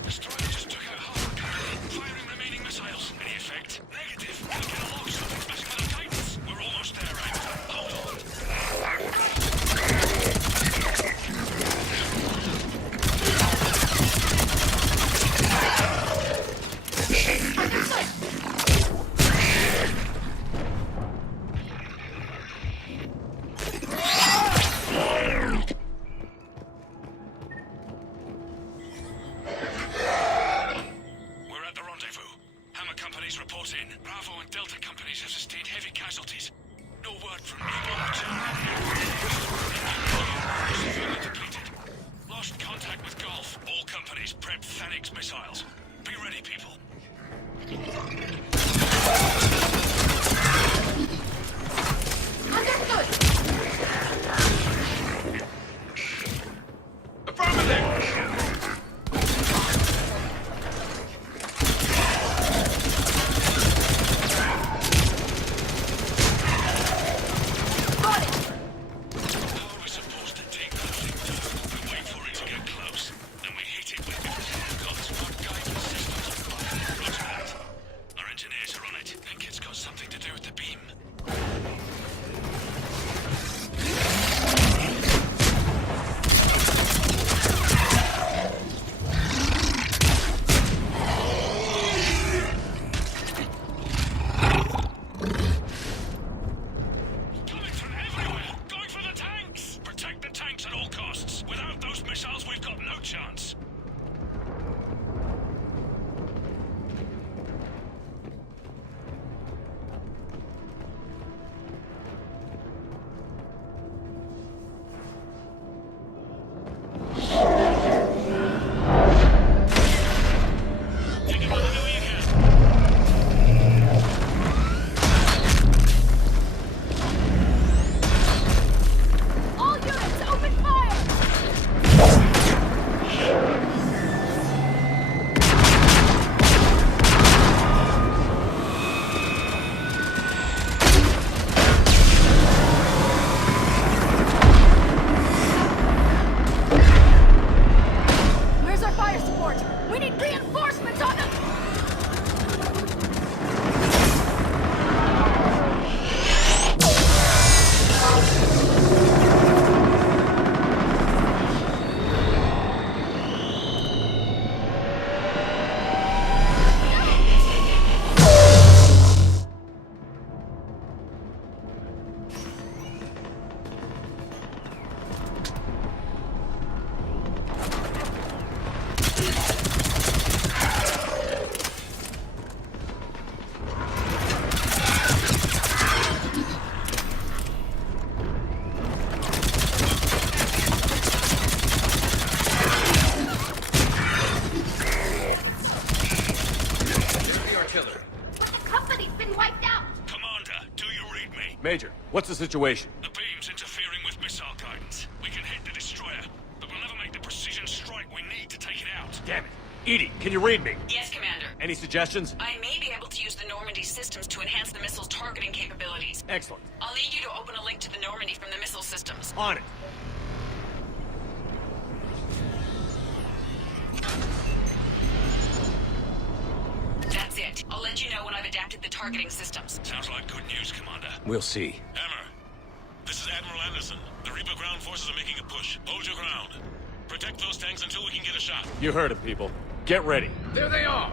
Destroyer just took out half a company. Firing remaining missiles. Any effect? Negative. We'll get along something smashing with the Titans. We're almost there, right? Hold on. company's been wiped out! Commander, do you read me? Major, what's the situation? The beam's interfering with missile guidance. We can hit the destroyer, but we'll never make the precision strike we need to take it out. Damn it. Edie, can you read me? Yes, Commander. Any suggestions? I may be able to use the Normandy systems to enhance the missile's targeting capabilities. Excellent. I'll need you to open a link to the Normandy from the missile systems. On it. That's it. I'll let you know when I've adapted the targeting systems. Sounds like good news, Commander. We'll see. Hammer, this is Admiral Anderson. The Reaper ground forces are making a push. Hold your ground. Protect those tanks until we can get a shot. You heard him, people. Get ready. There they are!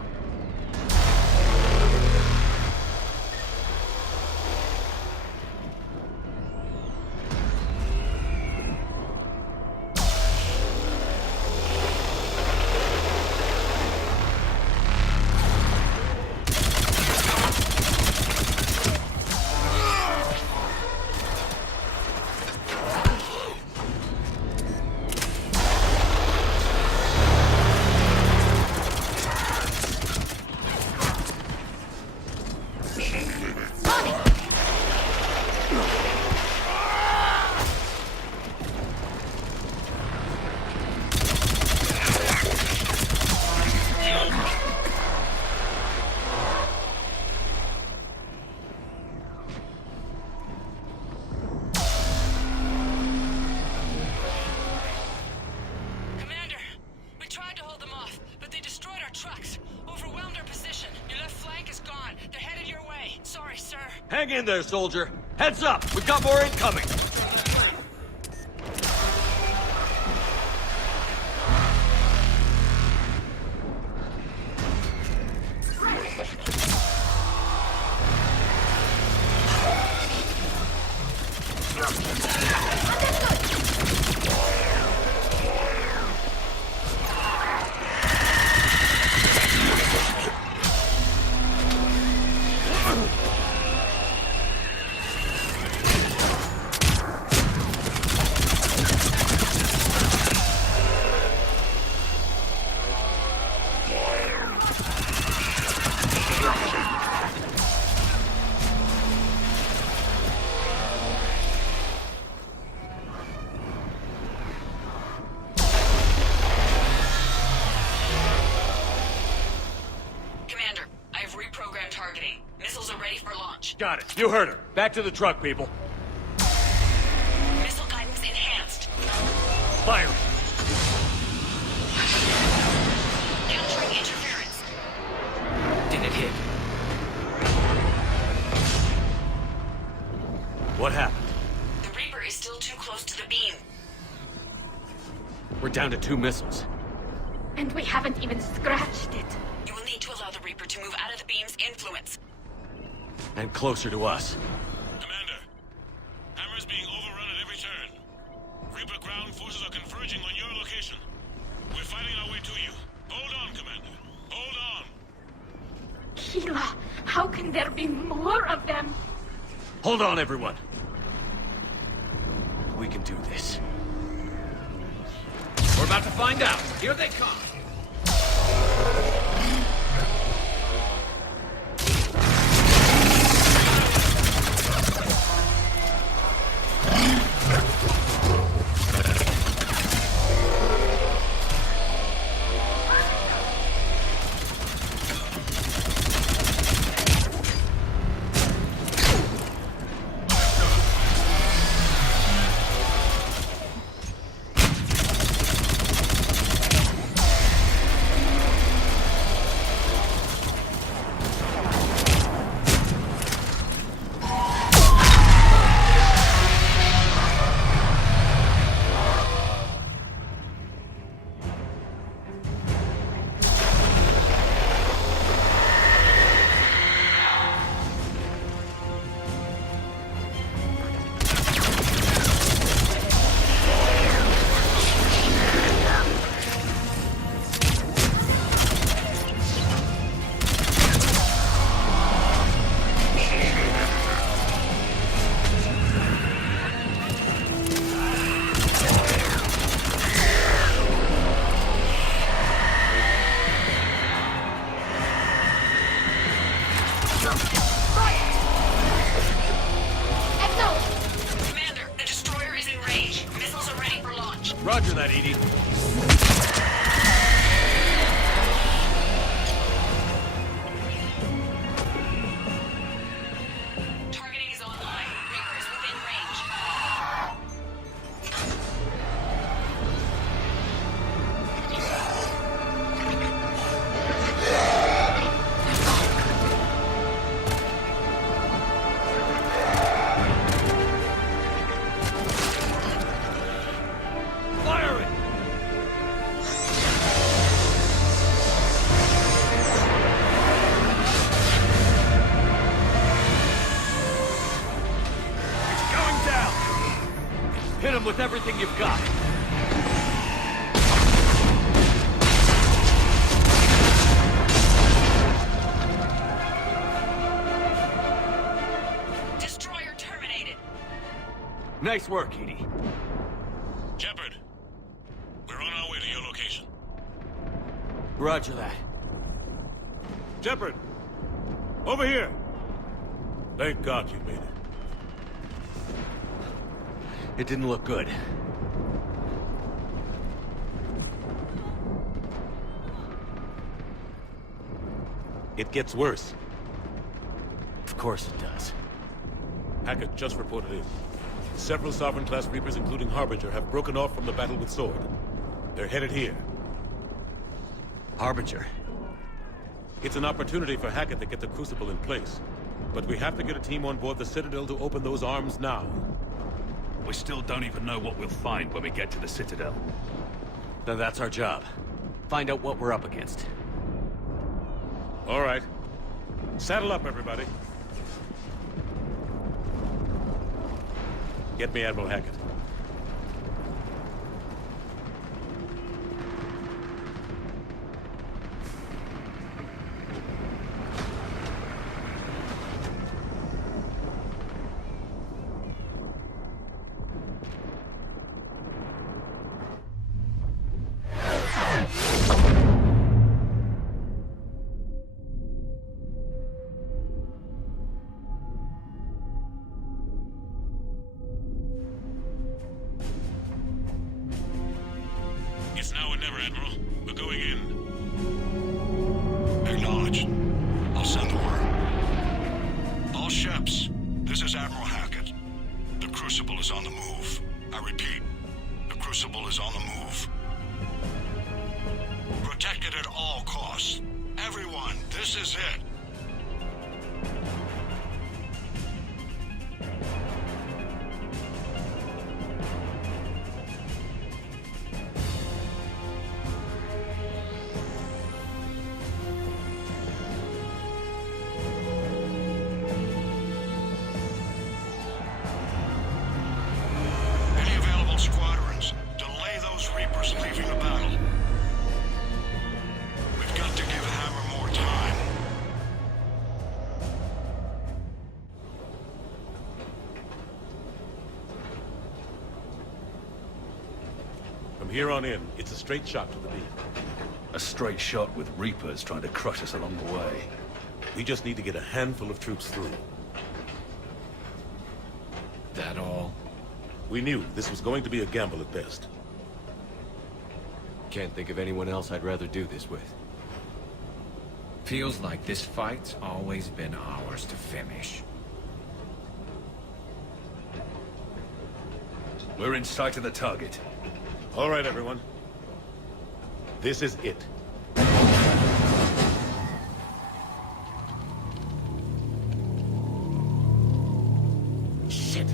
Hang in there, soldier. Heads up! We've got more incoming! Got it. You heard her. Back to the truck, people. Missile guidance enhanced. Fire! Countering interference. Did it hit? What happened? The Reaper is still too close to the beam. We're down to 2 missiles. And we haven't even scratched it. You will need to allow the Reaper to move out of the beam's influence. And closer to us. Commander, Hammer's being overrun at every turn. Reaper ground forces are converging on your location. We're fighting our way to you. Hold on, Commander. Hold on. Keela, how can there be more of them? Hold on, everyone. We can do this. We're about to find out. Here they come. Commander, the destroyer is in range. Missiles are ready for launch. Roger that, Edie. Targeting is online. Reaper is within range. Fire it! It's going down! Hit him with everything you've got. Destroyer terminated. Nice work, Edie. Shepard, we're on our way to your location. Roger that. Shepard! Over here! Thank God you made it. It didn't look good. It gets worse. Of course it does. Hackett just reported in. Several Sovereign-class Reapers, including Harbinger, have broken off from the battle with Sword. They're headed here. Harbinger? It's an opportunity for Hackett to get the Crucible in place. But we have to get a team on board the Citadel to open those arms now. We still don't even know what we'll find when we get to the Citadel. Then that's our job. Find out what we're up against. All right. Saddle up, everybody. Get me Admiral Hackett. It's now or never, Admiral. We're going in. Acknowledged. I'll send the word. All ships, this is Admiral Hackett. The Crucible is on the move. I repeat, the Crucible is on the move. Protect it at all costs. Everyone, this is it. Any available squadrons, delay those Reapers leaving the battle. We've got to give Hammer more time. From here on in, it's a straight shot to the beam. A straight shot with Reapers trying to crush us along the way. We just need to get a handful of troops through. That all? We knew this was going to be a gamble at best. Can't think of anyone else I'd rather do this with. Feels like this fight's always been ours to finish. We're in sight of the target. All right, everyone. This is it. Shit.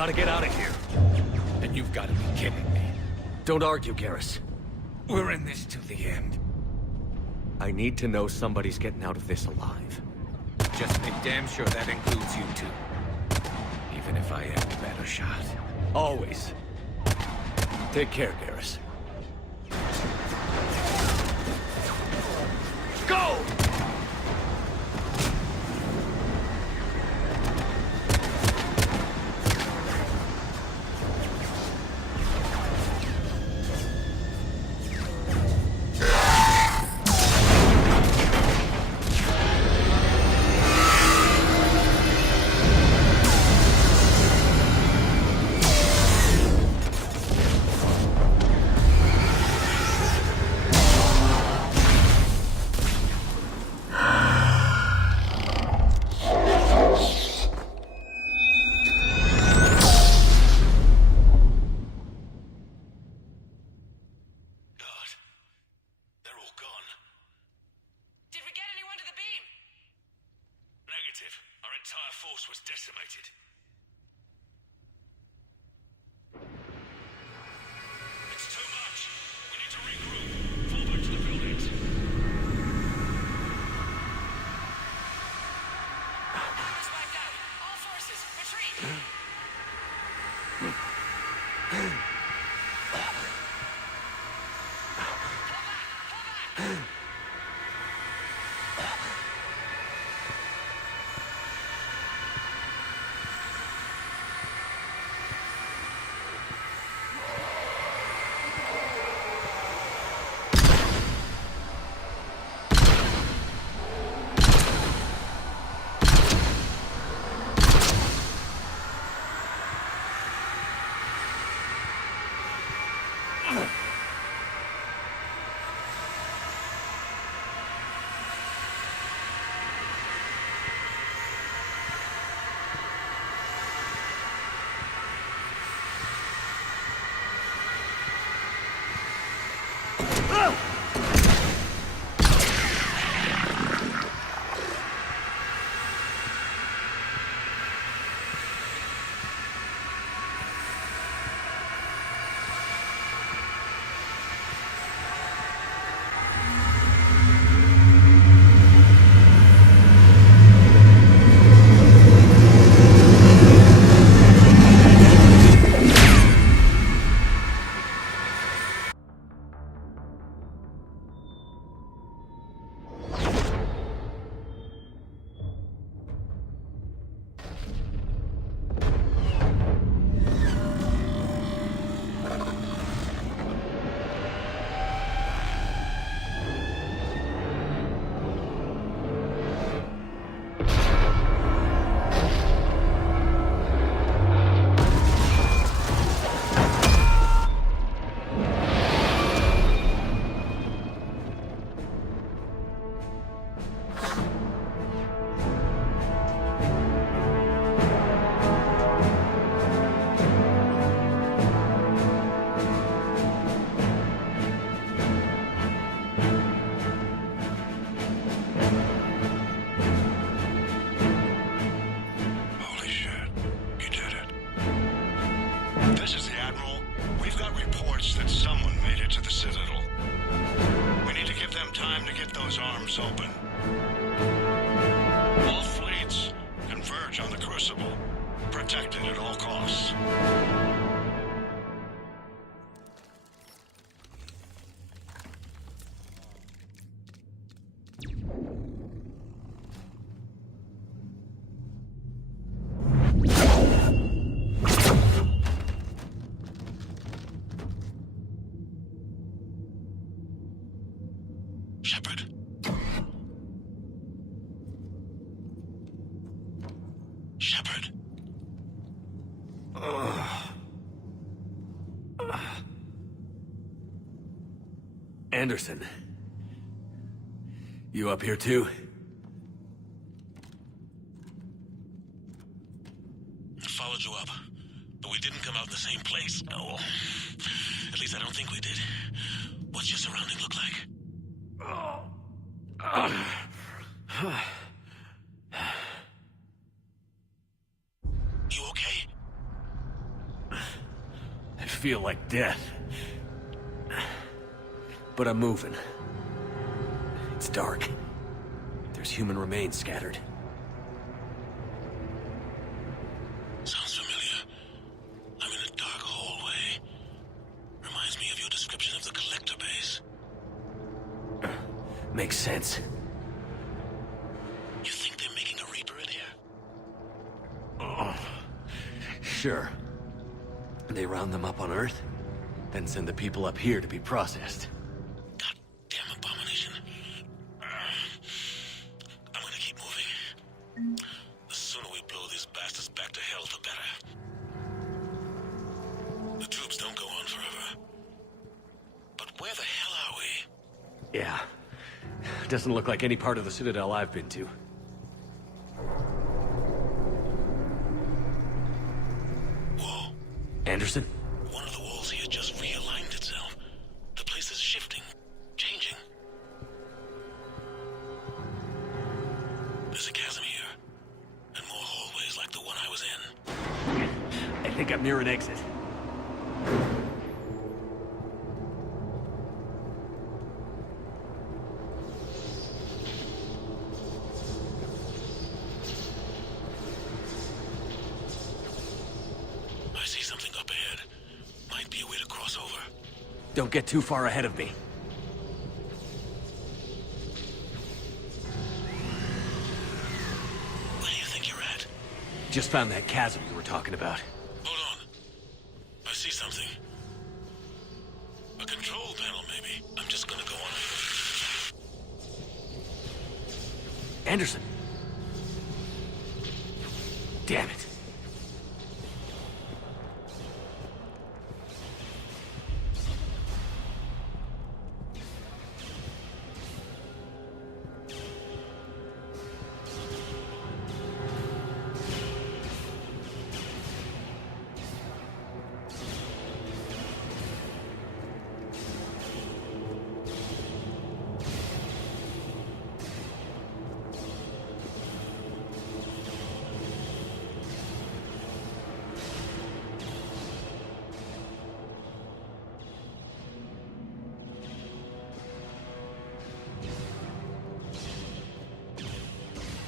gotta get out of here. And you've got to be kidding me. Don't argue, Garrus. We're in this till the end. I need to know somebody's getting out of this alive. Just make damn sure that includes you two. Even if I am the better shot. Always. Take care, Garrus. Go! Our entire force was decimated. It's too much. We need to regroup. Fall back to the buildings. Armor's wiped out. All forces, retreat. This is the Admiral. We've got reports that someone made it to the Citadel. We need to give them time to get those arms open. All fleets converge on the Crucible. Protected at all costs. Shepard. Shepard. Anderson. You up here too? I followed you up, but we didn't come out in the same place. Oh, at least I don't think we did. What's your surrounding look like? You okay? feel like death. But I'm moving. It's dark. There's human remains scattered. Sounds familiar. I'm in a dark hallway. Reminds me of your description of the collector base. Makes sense. You think they're making a Reaper in here? Sure. They round them up on Earth, then send the people up here to be processed. Damn abomination. I'm gonna keep moving. The sooner we blow these bastards back to hell, the better. The troops don't go on forever. But where the hell are we? Yeah. Doesn't look like any part of the Citadel I've been to. Whoa. Anderson? One of the walls here just realigned itself. The place is shifting, changing. There's a chasm here, and more hallways like the one I was in. I think I'm near an exit. I see something up ahead. Might be a way to cross over. Don't get too far ahead of me. Where do you think you're at? Just found that chasm you were talking about. Hold on. I see something. A control panel, maybe. I'm just gonna go on. Anderson! Damn it.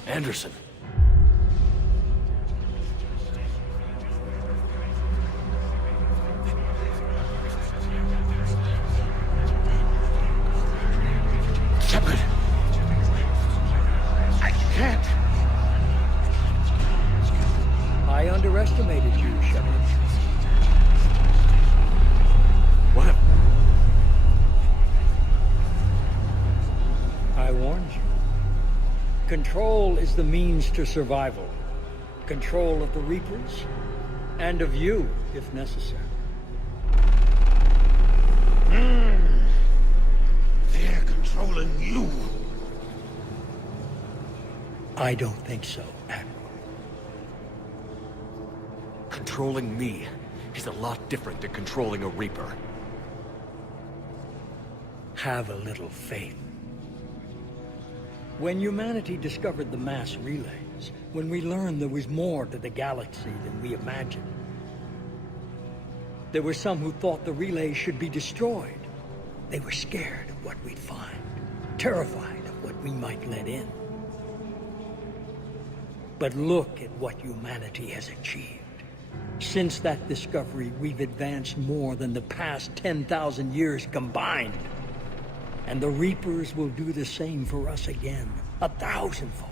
Anderson. Shepard! I can't! I underestimated you, Shepard. What? I warned you. Control is the means to survival. Control of the Reapers, and of you, if necessary. They're controlling you. I don't think so, Admiral. Controlling me is a lot different than controlling a Reaper. Have a little faith. When humanity discovered the mass relays, when we learned there was more to the galaxy than we imagined, there were some who thought the relays should be destroyed. They were scared of what we'd find, terrified of what we might let in. But look at what humanity has achieved. Since that discovery, we've advanced more than the past 10,000 years combined. And the Reapers will do the same for us again, 1,000-fold.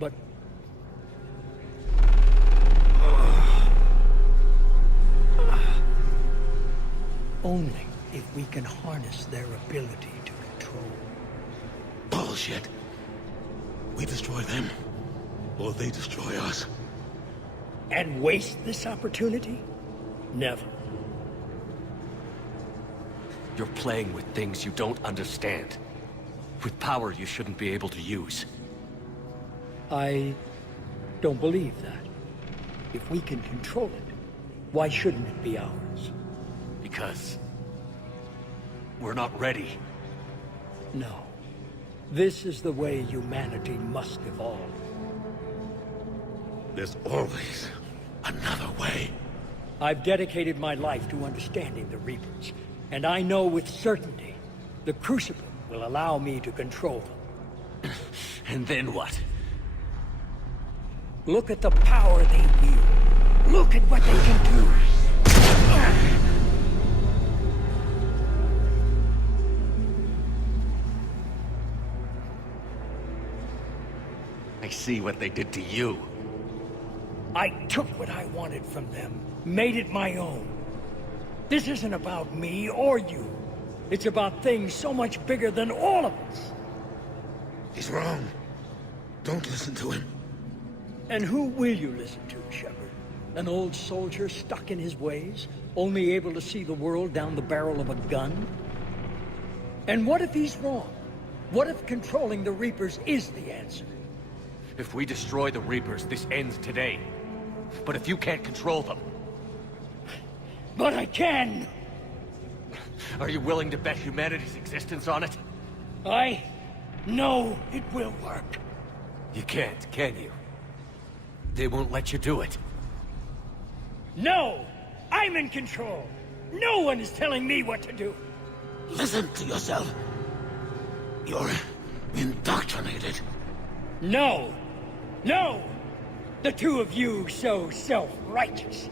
But... only if we can harness their ability to control. Bullshit. We destroy them, or they destroy us. And waste this opportunity? Never. You're playing with things you don't understand. With power you shouldn't be able to use. I don't believe that. If we can control it, why shouldn't it be ours? Because... we're not ready. No. This is the way humanity must evolve. There's always another way. I've dedicated my life to understanding the Reapers, and I know with certainty the Crucible will allow me to control them. And then what? Look at the power they wield. Look at what they can do. I see what they did to you. I took what I wanted from them, made it my own. This isn't about me or you. It's about things so much bigger than all of us. He's wrong. Don't listen to him. And who will you listen to, Shepard? An old soldier stuck in his ways, only able to see the world down the barrel of a gun? And what if he's wrong? What if controlling the Reapers is the answer? If we destroy the Reapers, this ends today. But if you can't control them... But I can! Are you willing to bet humanity's existence on it? I know it will work. You can't, can you? They won't let you do it. No! I'm in control! No one is telling me what to do! Listen to yourself. You're indoctrinated. No! No! The two of you so self-righteous.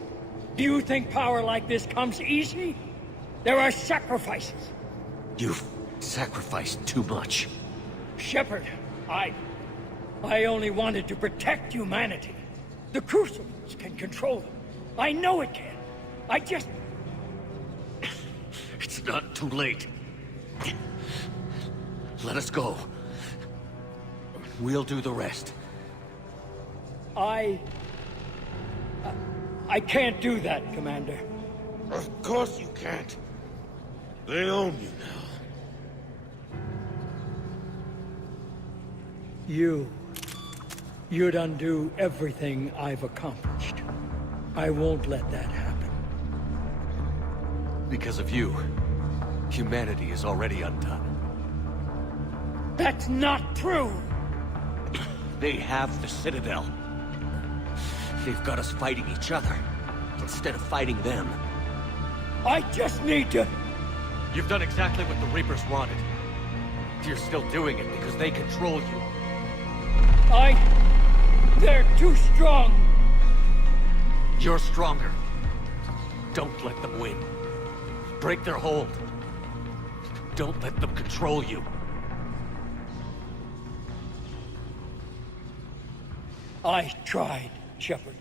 Do you think power like this comes easy? There are sacrifices. You've sacrificed too much. Shepard, I only wanted to protect humanity. The Crucibles can control them. I know it can. I just... It's not too late. Let us go. We'll do the rest. I can't do that, Commander. Of course you can't. They own you now. You'd undo everything I've accomplished. I won't let that happen. Because of you, humanity is already undone. That's not true! They have the Citadel. They've got us fighting each other, instead of fighting them. I just need to... You've done exactly what the Reapers wanted. You're still doing it because they control you. They're too strong! You're stronger. Don't let them win. Break their hold. Don't let them control you. I tried, Shepard.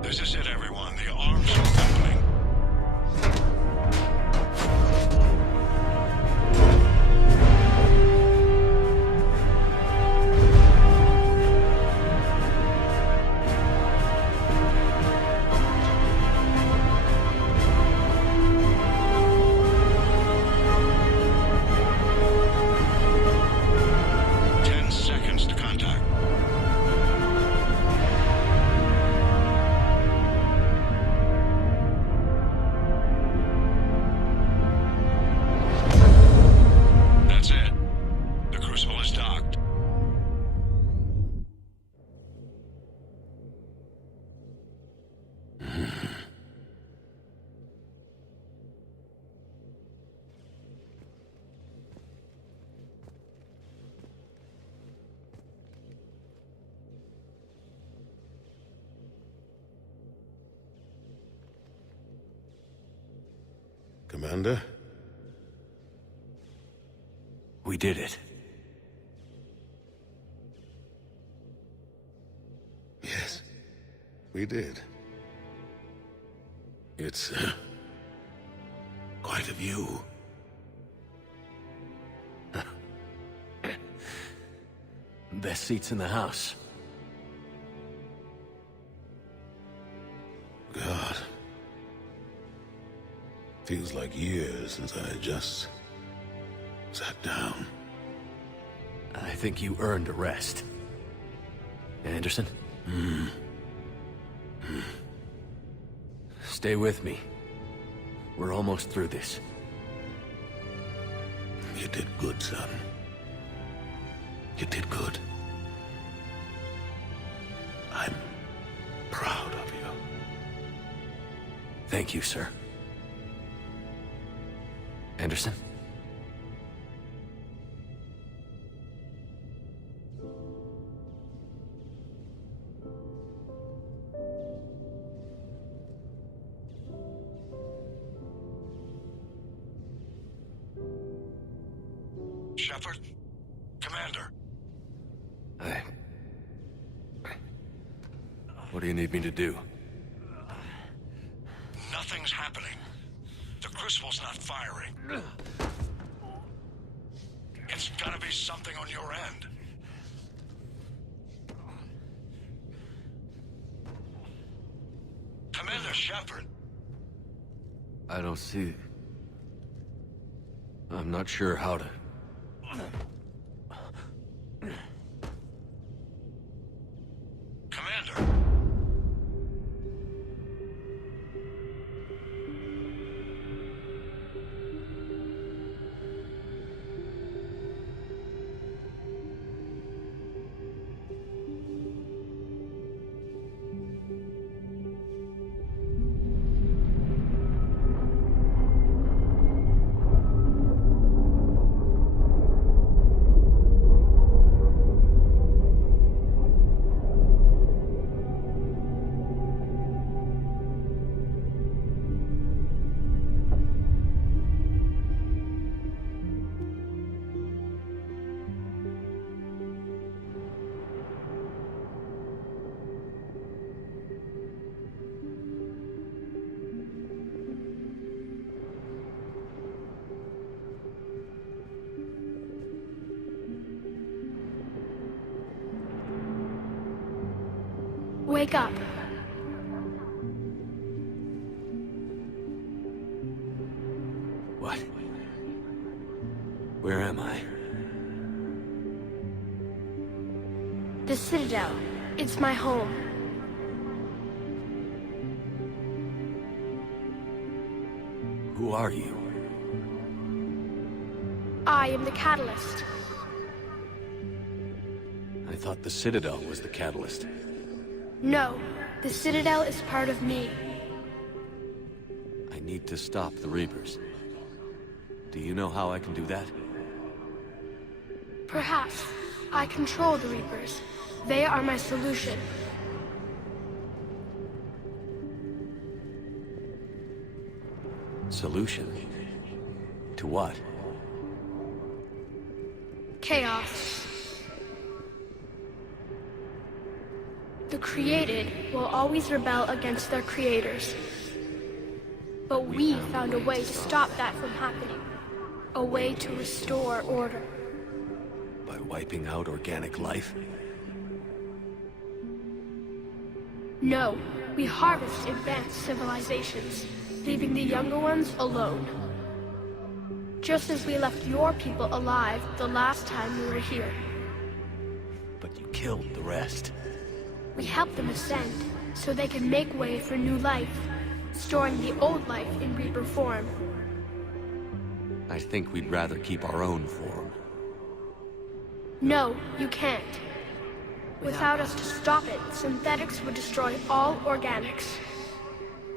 This is it, everyone. The arms are opening. Commander? We did it. we did. It's quite a view. Best seats in the house. God. Feels like years since I just sat down. I think you earned a rest. Anderson? Stay with me. We're almost through this. You did good, son. You did good. I'm proud of you. Thank you, sir. Anderson? Shepard? Commander? What do you need me to do? Nothing's happening. The Crucible's not firing. It's gotta be something on your end. Commander Shepard! I don't see... I'm not sure how to... Commander! Wake up. What? Where am I? The Citadel. It's my home. Who are you? I am the Catalyst. I thought the Citadel was the catalyst. No, the Citadel is part of me. I need to stop the Reapers. Do you know how I can do that? Perhaps. I control the Reapers. They are my solution. Solution? To what? Chaos. The created will always rebel against their creators. But we found a way to stop that from happening. A way to restore order. By wiping out organic life? No, we harvest advanced civilizations, leaving the younger ones alone. Just as we left your people alive the last time we were here. But you killed the rest. We help them ascend, so they can make way for new life, storing the old life in Reaper form. I think we'd rather keep our own form. No, you can't. Without us to stop it, synthetics would destroy all organics.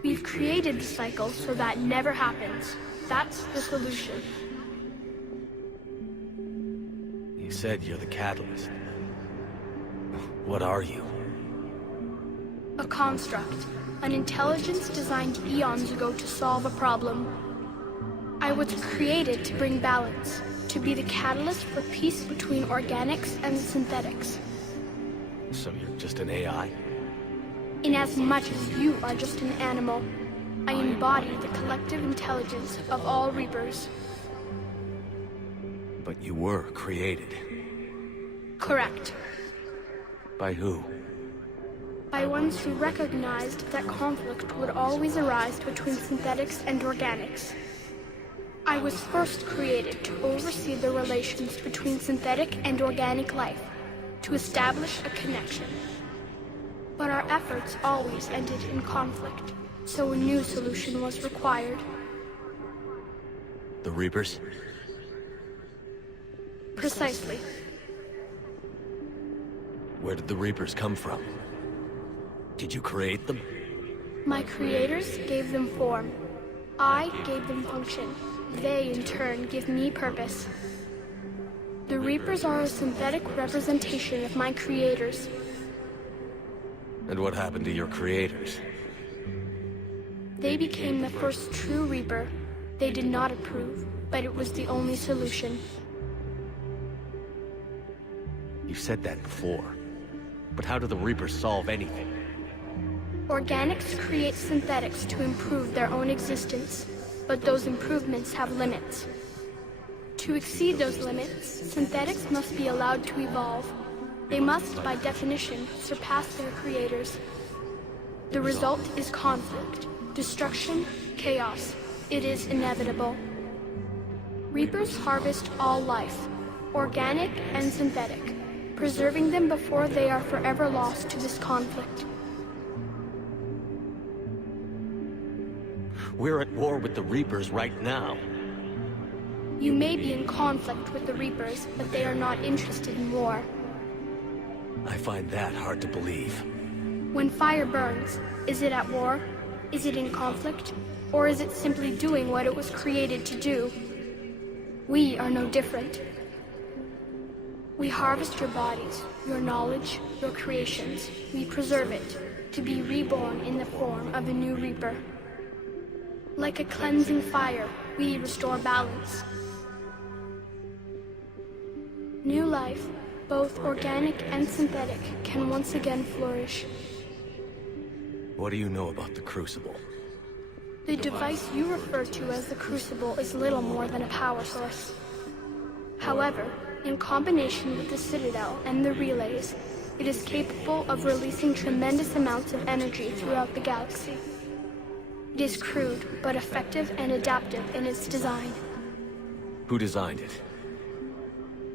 We've created the cycle so that never happens. That's the solution. You said you're the catalyst. What are you? A construct. An intelligence designed eons ago to solve a problem. I was created to bring balance, to be the catalyst for peace between organics and synthetics. So you're just an AI? Inasmuch as you are just an animal, I embody the collective intelligence of all Reapers. But you were created. Correct. By who? By ones who recognized that conflict would always arise between synthetics and organics. I was first created to oversee the relations between synthetic and organic life, to establish a connection. But our efforts always ended in conflict, so a new solution was required. The Reapers? Precisely. Where did the Reapers come from? Did you create them? My creators gave them form. I gave them function. They, in turn, give me purpose. The Reapers are a synthetic representation of my creators. And what happened to your creators? They became the first true Reaper. They did not approve, but it was the only solution. You've said that before. But how do the Reapers solve anything? Organics create synthetics to improve their own existence, but those improvements have limits. To exceed those limits, synthetics must be allowed to evolve. They must, by definition, surpass their creators. The result is conflict, destruction, chaos. It is inevitable. Reapers harvest all life, organic and synthetic, preserving them before they are forever lost to this conflict. We're at war with the Reapers right now. You may be in conflict with the Reapers, but they are not interested in war. I find that hard to believe. When fire burns, is it at war? Is it in conflict? Or is it simply doing what it was created to do? We are no different. We harvest your bodies, your knowledge, your creations. We preserve it, to be reborn in the form of a new Reaper. Like a cleansing fire, we restore balance. New life, both organic and synthetic, can once again flourish. What do you know about the Crucible? The device you refer to as the Crucible is little more than a power source. However, in combination with the Citadel and the relays, it is capable of releasing tremendous amounts of energy throughout the galaxy. It is crude, but effective and adaptive in its design. Who designed it?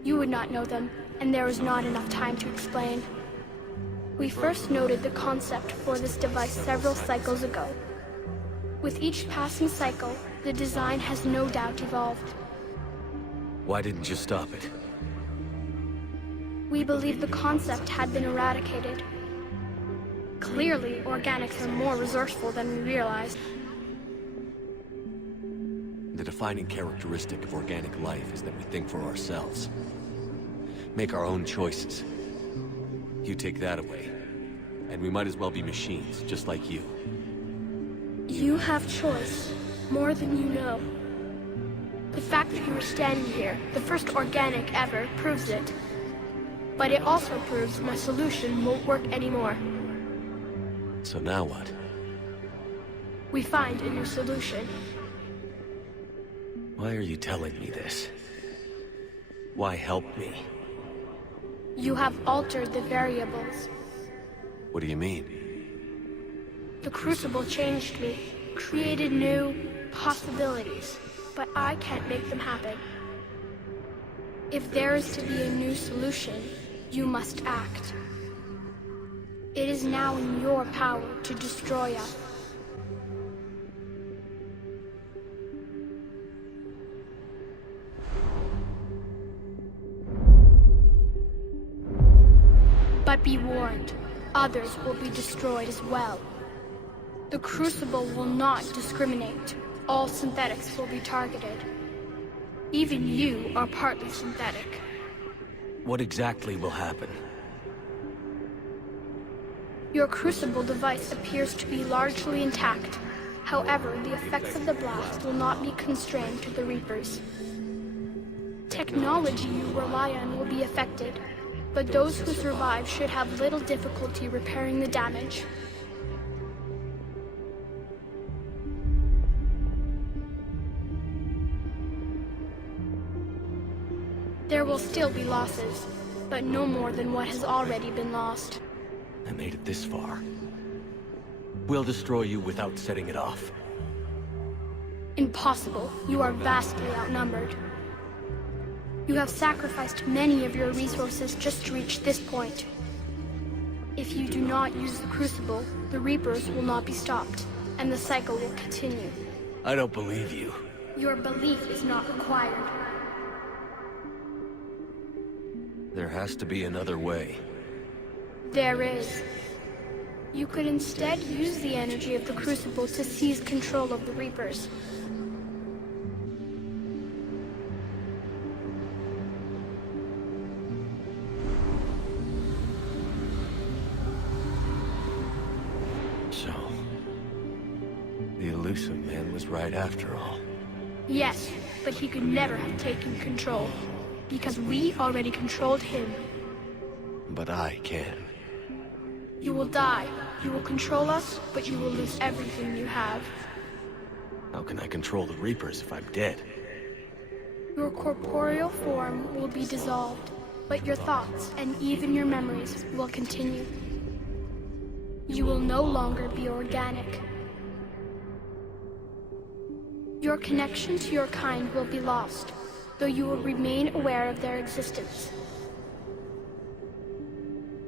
You would not know them, and there is not enough time to explain. We first noted the concept for this device several cycles ago. With each passing cycle, the design has no doubt evolved. Why didn't you stop it? We believed the concept had been eradicated. Clearly, organics are more resourceful than we realized. The defining characteristic of organic life is that we think for ourselves. Make our own choices. You take that away, and we might as well be machines, just like you. You have choice, more than you know. The fact that you are standing here, the first organic ever, proves it. But it also proves my solution won't work anymore. So now what? We find a new solution. Why are you telling me this? Why help me? You have altered the variables. What do you mean? The Crucible changed me, created new possibilities, but I can't make them happen. If there is to be a new solution, you must act. It is now in your power to destroy us. But be warned, others will be destroyed as well. The Crucible will not discriminate. All synthetics will be targeted. Even you are partly synthetic. What exactly will happen? Your Crucible device appears to be largely intact. However, the effects of the blast will not be constrained to the Reapers. Technology you rely on will be affected, but those who survive should have little difficulty repairing the damage. There will still be losses, but no more than what has already been lost. I made it this far. We'll destroy you without setting it off. Impossible. You are vastly outnumbered. You have sacrificed many of your resources just to reach this point. If you do not use the Crucible, the Reapers will not be stopped, and the cycle will continue. I don't believe you. Your belief is not required. There has to be another way. There is. You could instead use the energy of the Crucible to seize control of the Reapers. So, the elusive man was right after all. Yes, but he could never have taken control, because we already controlled him. But I can. You will die. You will control us, but you will lose everything you have. How can I control the Reapers if I'm dead? Your corporeal form will be dissolved, but your thoughts and even your memories will continue. You will no longer be organic. Your connection to your kind will be lost, though you will remain aware of their existence.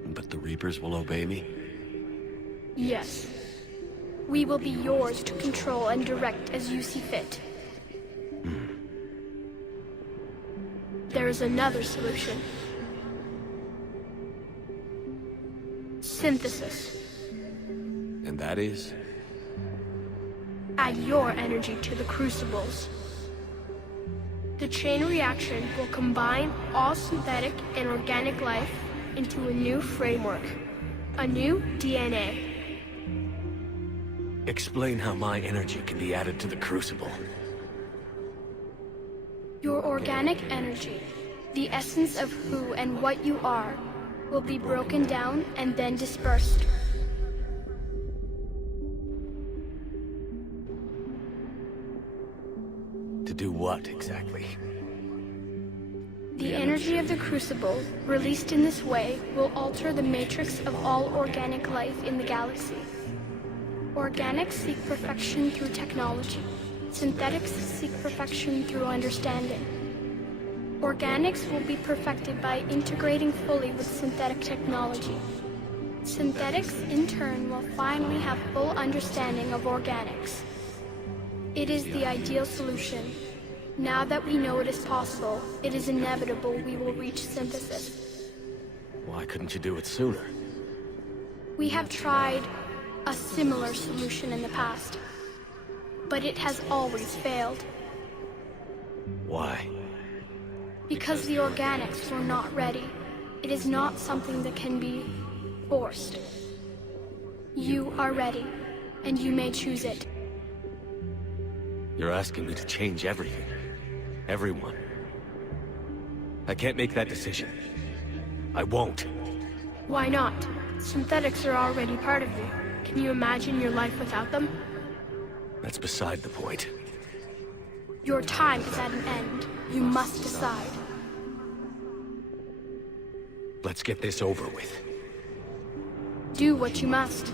But the Reapers will obey me? Yes. We will be yours to control and direct as you see fit. There is another solution. Synthesis. And that is? Add your energy to the crucibles. The chain reaction will combine all synthetic and organic life into a new framework, a new DNA. Explain how my energy can be added to the Crucible. Your organic energy, the essence of who and what you are, will be broken down and then dispersed. To do what, exactly? The energy of the Crucible, released in this way, will alter the matrix of all organic life in the galaxy. Organics seek perfection through technology. Synthetics seek perfection through understanding. Organics will be perfected by integrating fully with synthetic technology. Synthetics, in turn, will finally have full understanding of organics. It is the ideal solution. Now that we know it is possible, it is inevitable we will reach synthesis. Why couldn't you do it sooner? We have tried a similar solution in the past, but it has always failed. Why? Because the organics were not ready. It is not something that can be forced. You are ready, and you may choose it. You're asking me to change everything. Everyone. I can't make that decision. I won't. Why not? Synthetics are already part of you. Can you imagine your life without them? That's beside the point. Your time is at an end. You must decide. Let's get this over with. Do what you must.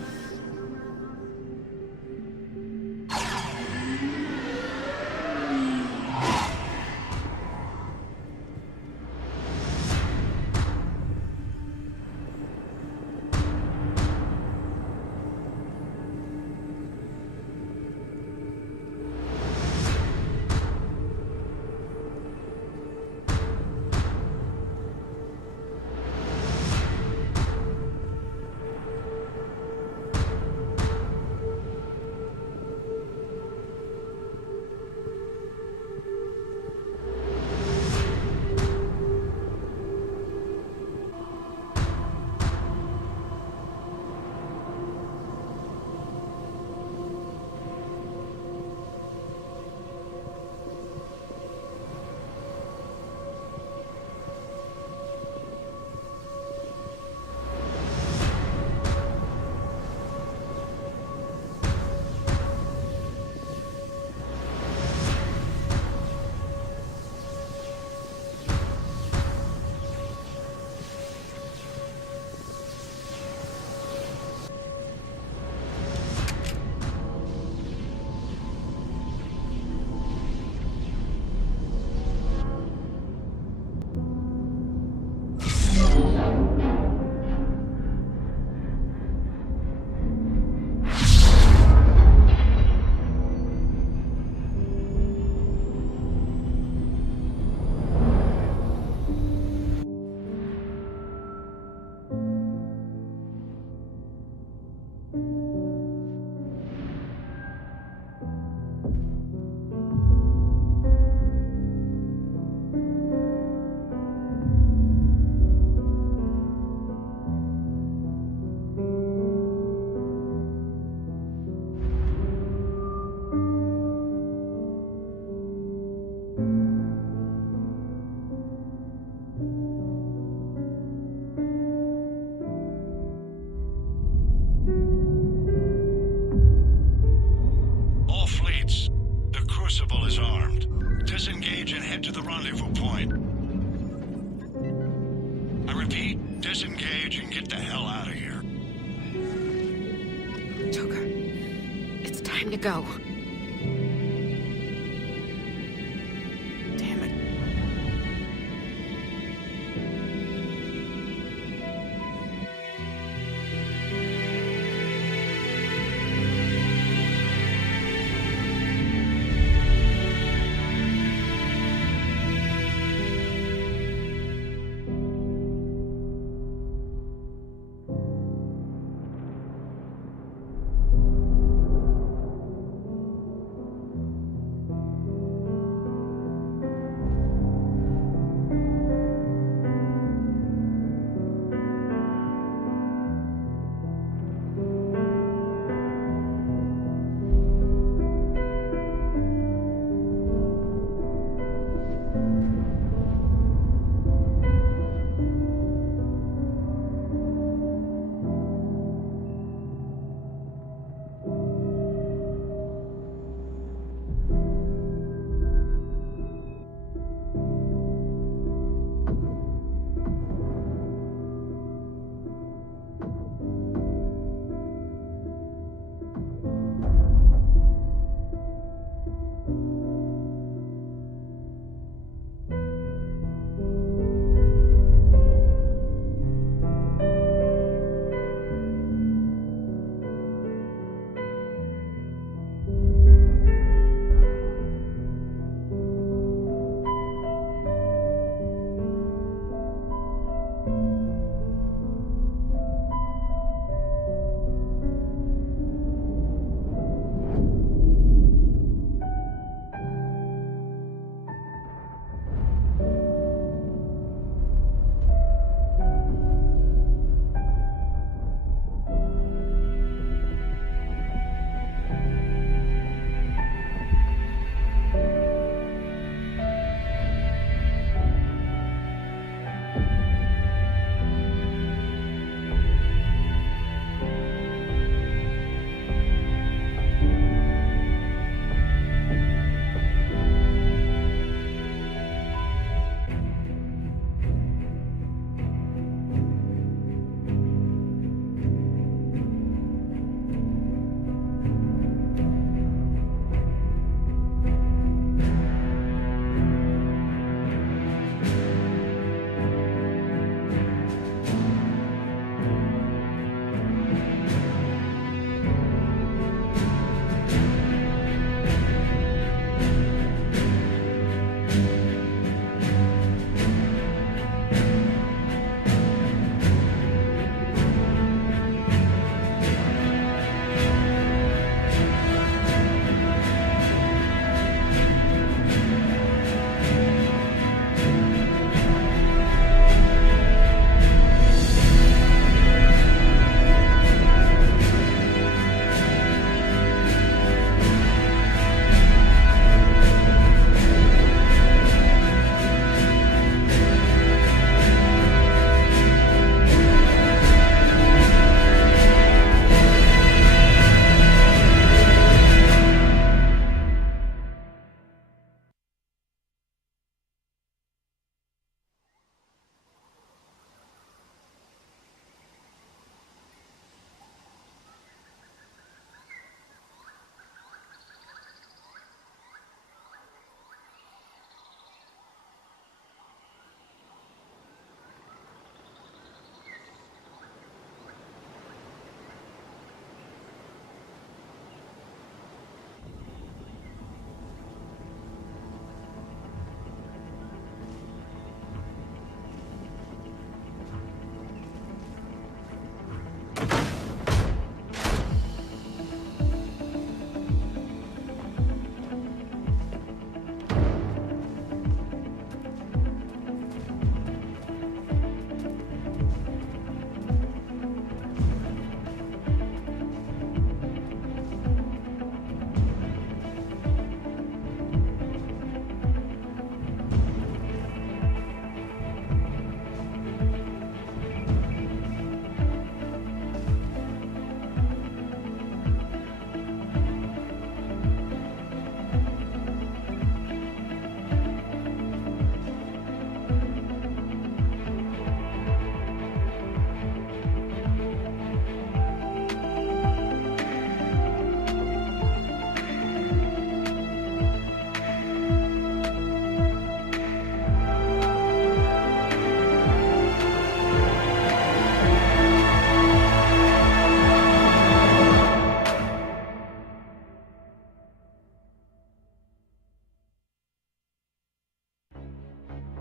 head to the rendezvous point. I repeat, disengage and get the hell out of here. Joker, it's time to go. Damn it.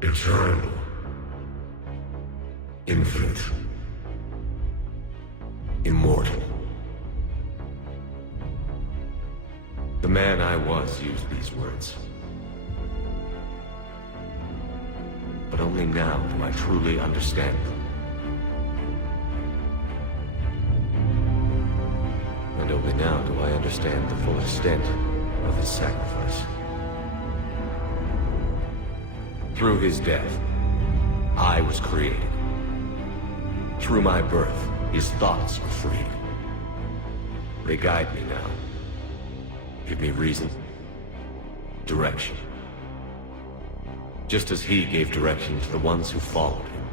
Eternal. Infinite. Immortal. The man I was used these words. But only now do I truly understand them. And only now do I understand the full extent of his sacrifice. Through his death, I was created. Through my birth, his thoughts were freed. They guide me now. Give me reason, direction. Just as he gave direction to the ones who followed him.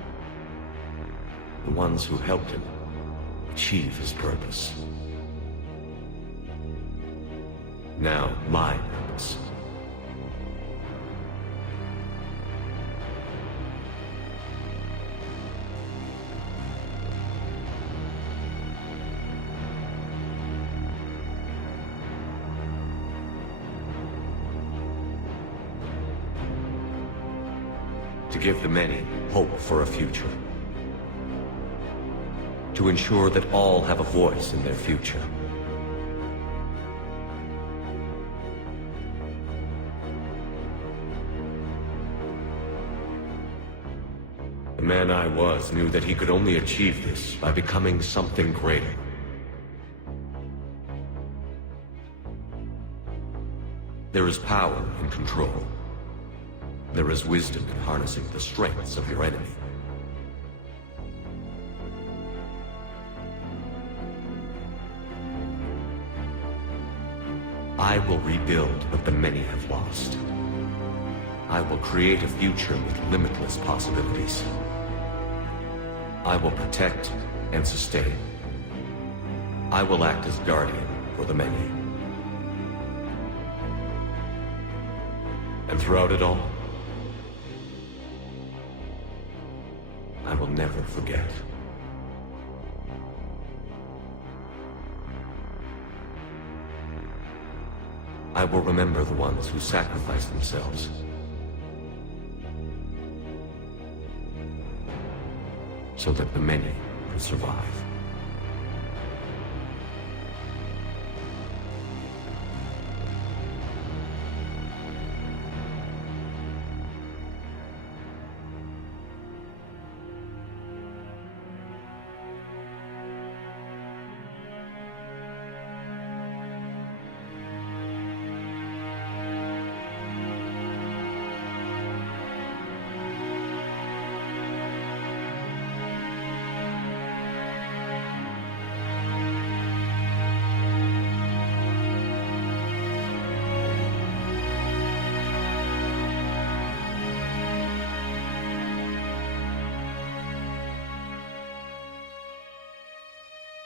The ones who helped him achieve his purpose. Now, my purpose. To give the many hope for a future. To ensure that all have a voice in their future. The man I was knew that he could only achieve this by becoming something greater. There is power in control. There is wisdom in harnessing the strengths of your enemy. I will rebuild what the many have lost. I will create a future with limitless possibilities. I will protect and sustain. I will act as guardian for the many. And throughout it all, I will never forget. I will remember the ones who sacrificed themselves. So that the many could survive.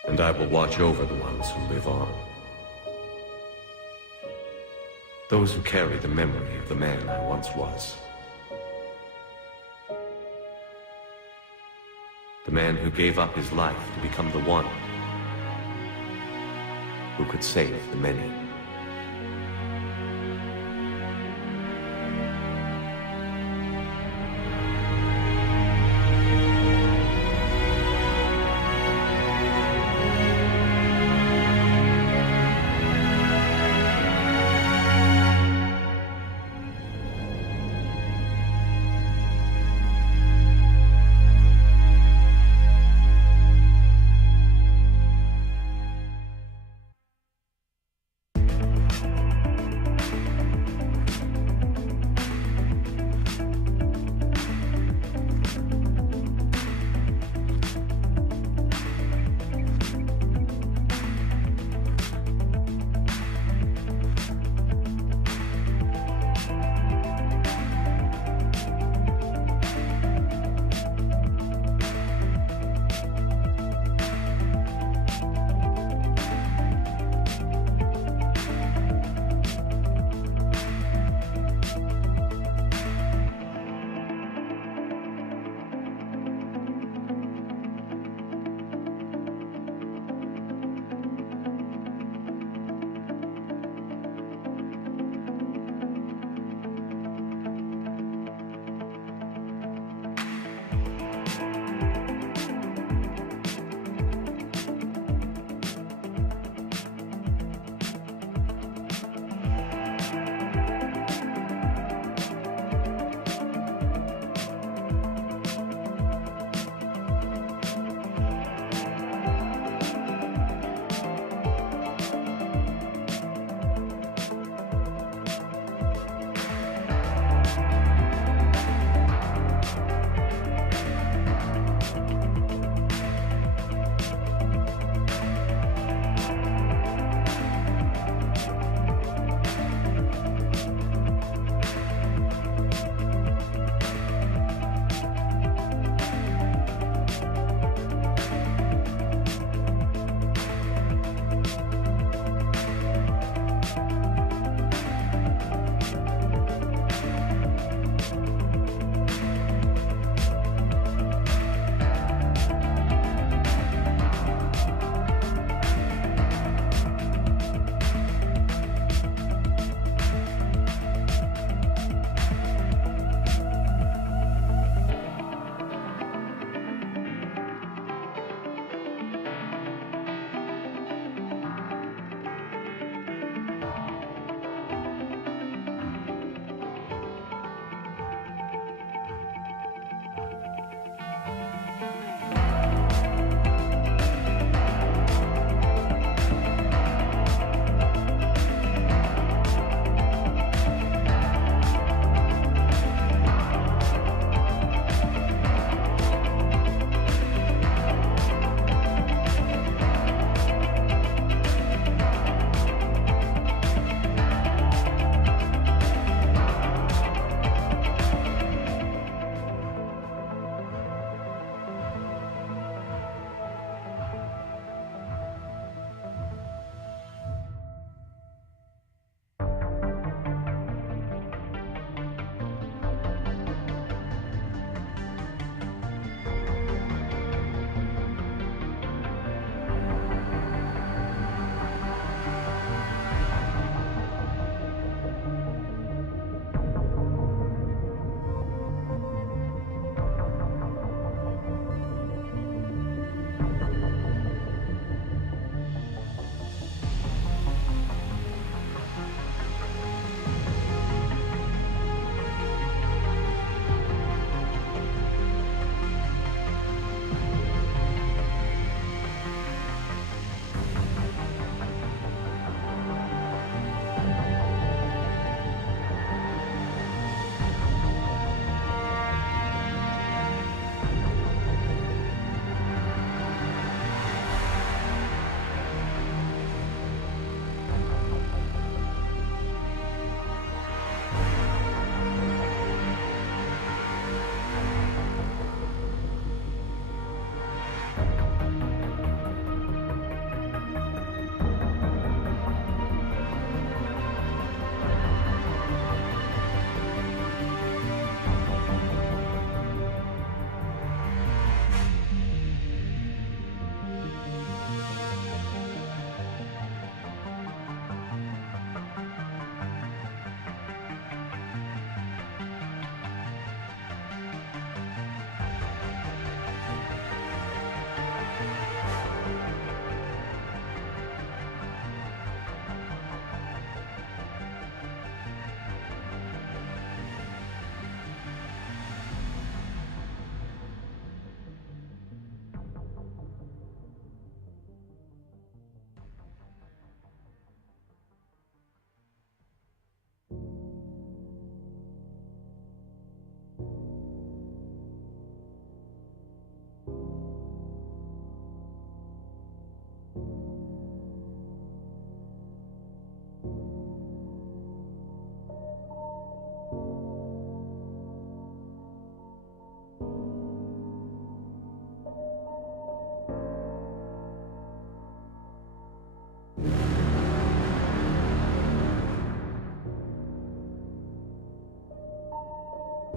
And I will watch over the ones who live on. Those who carry the memory of the man I once was. The man who gave up his life to become the one who could save the many.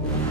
you.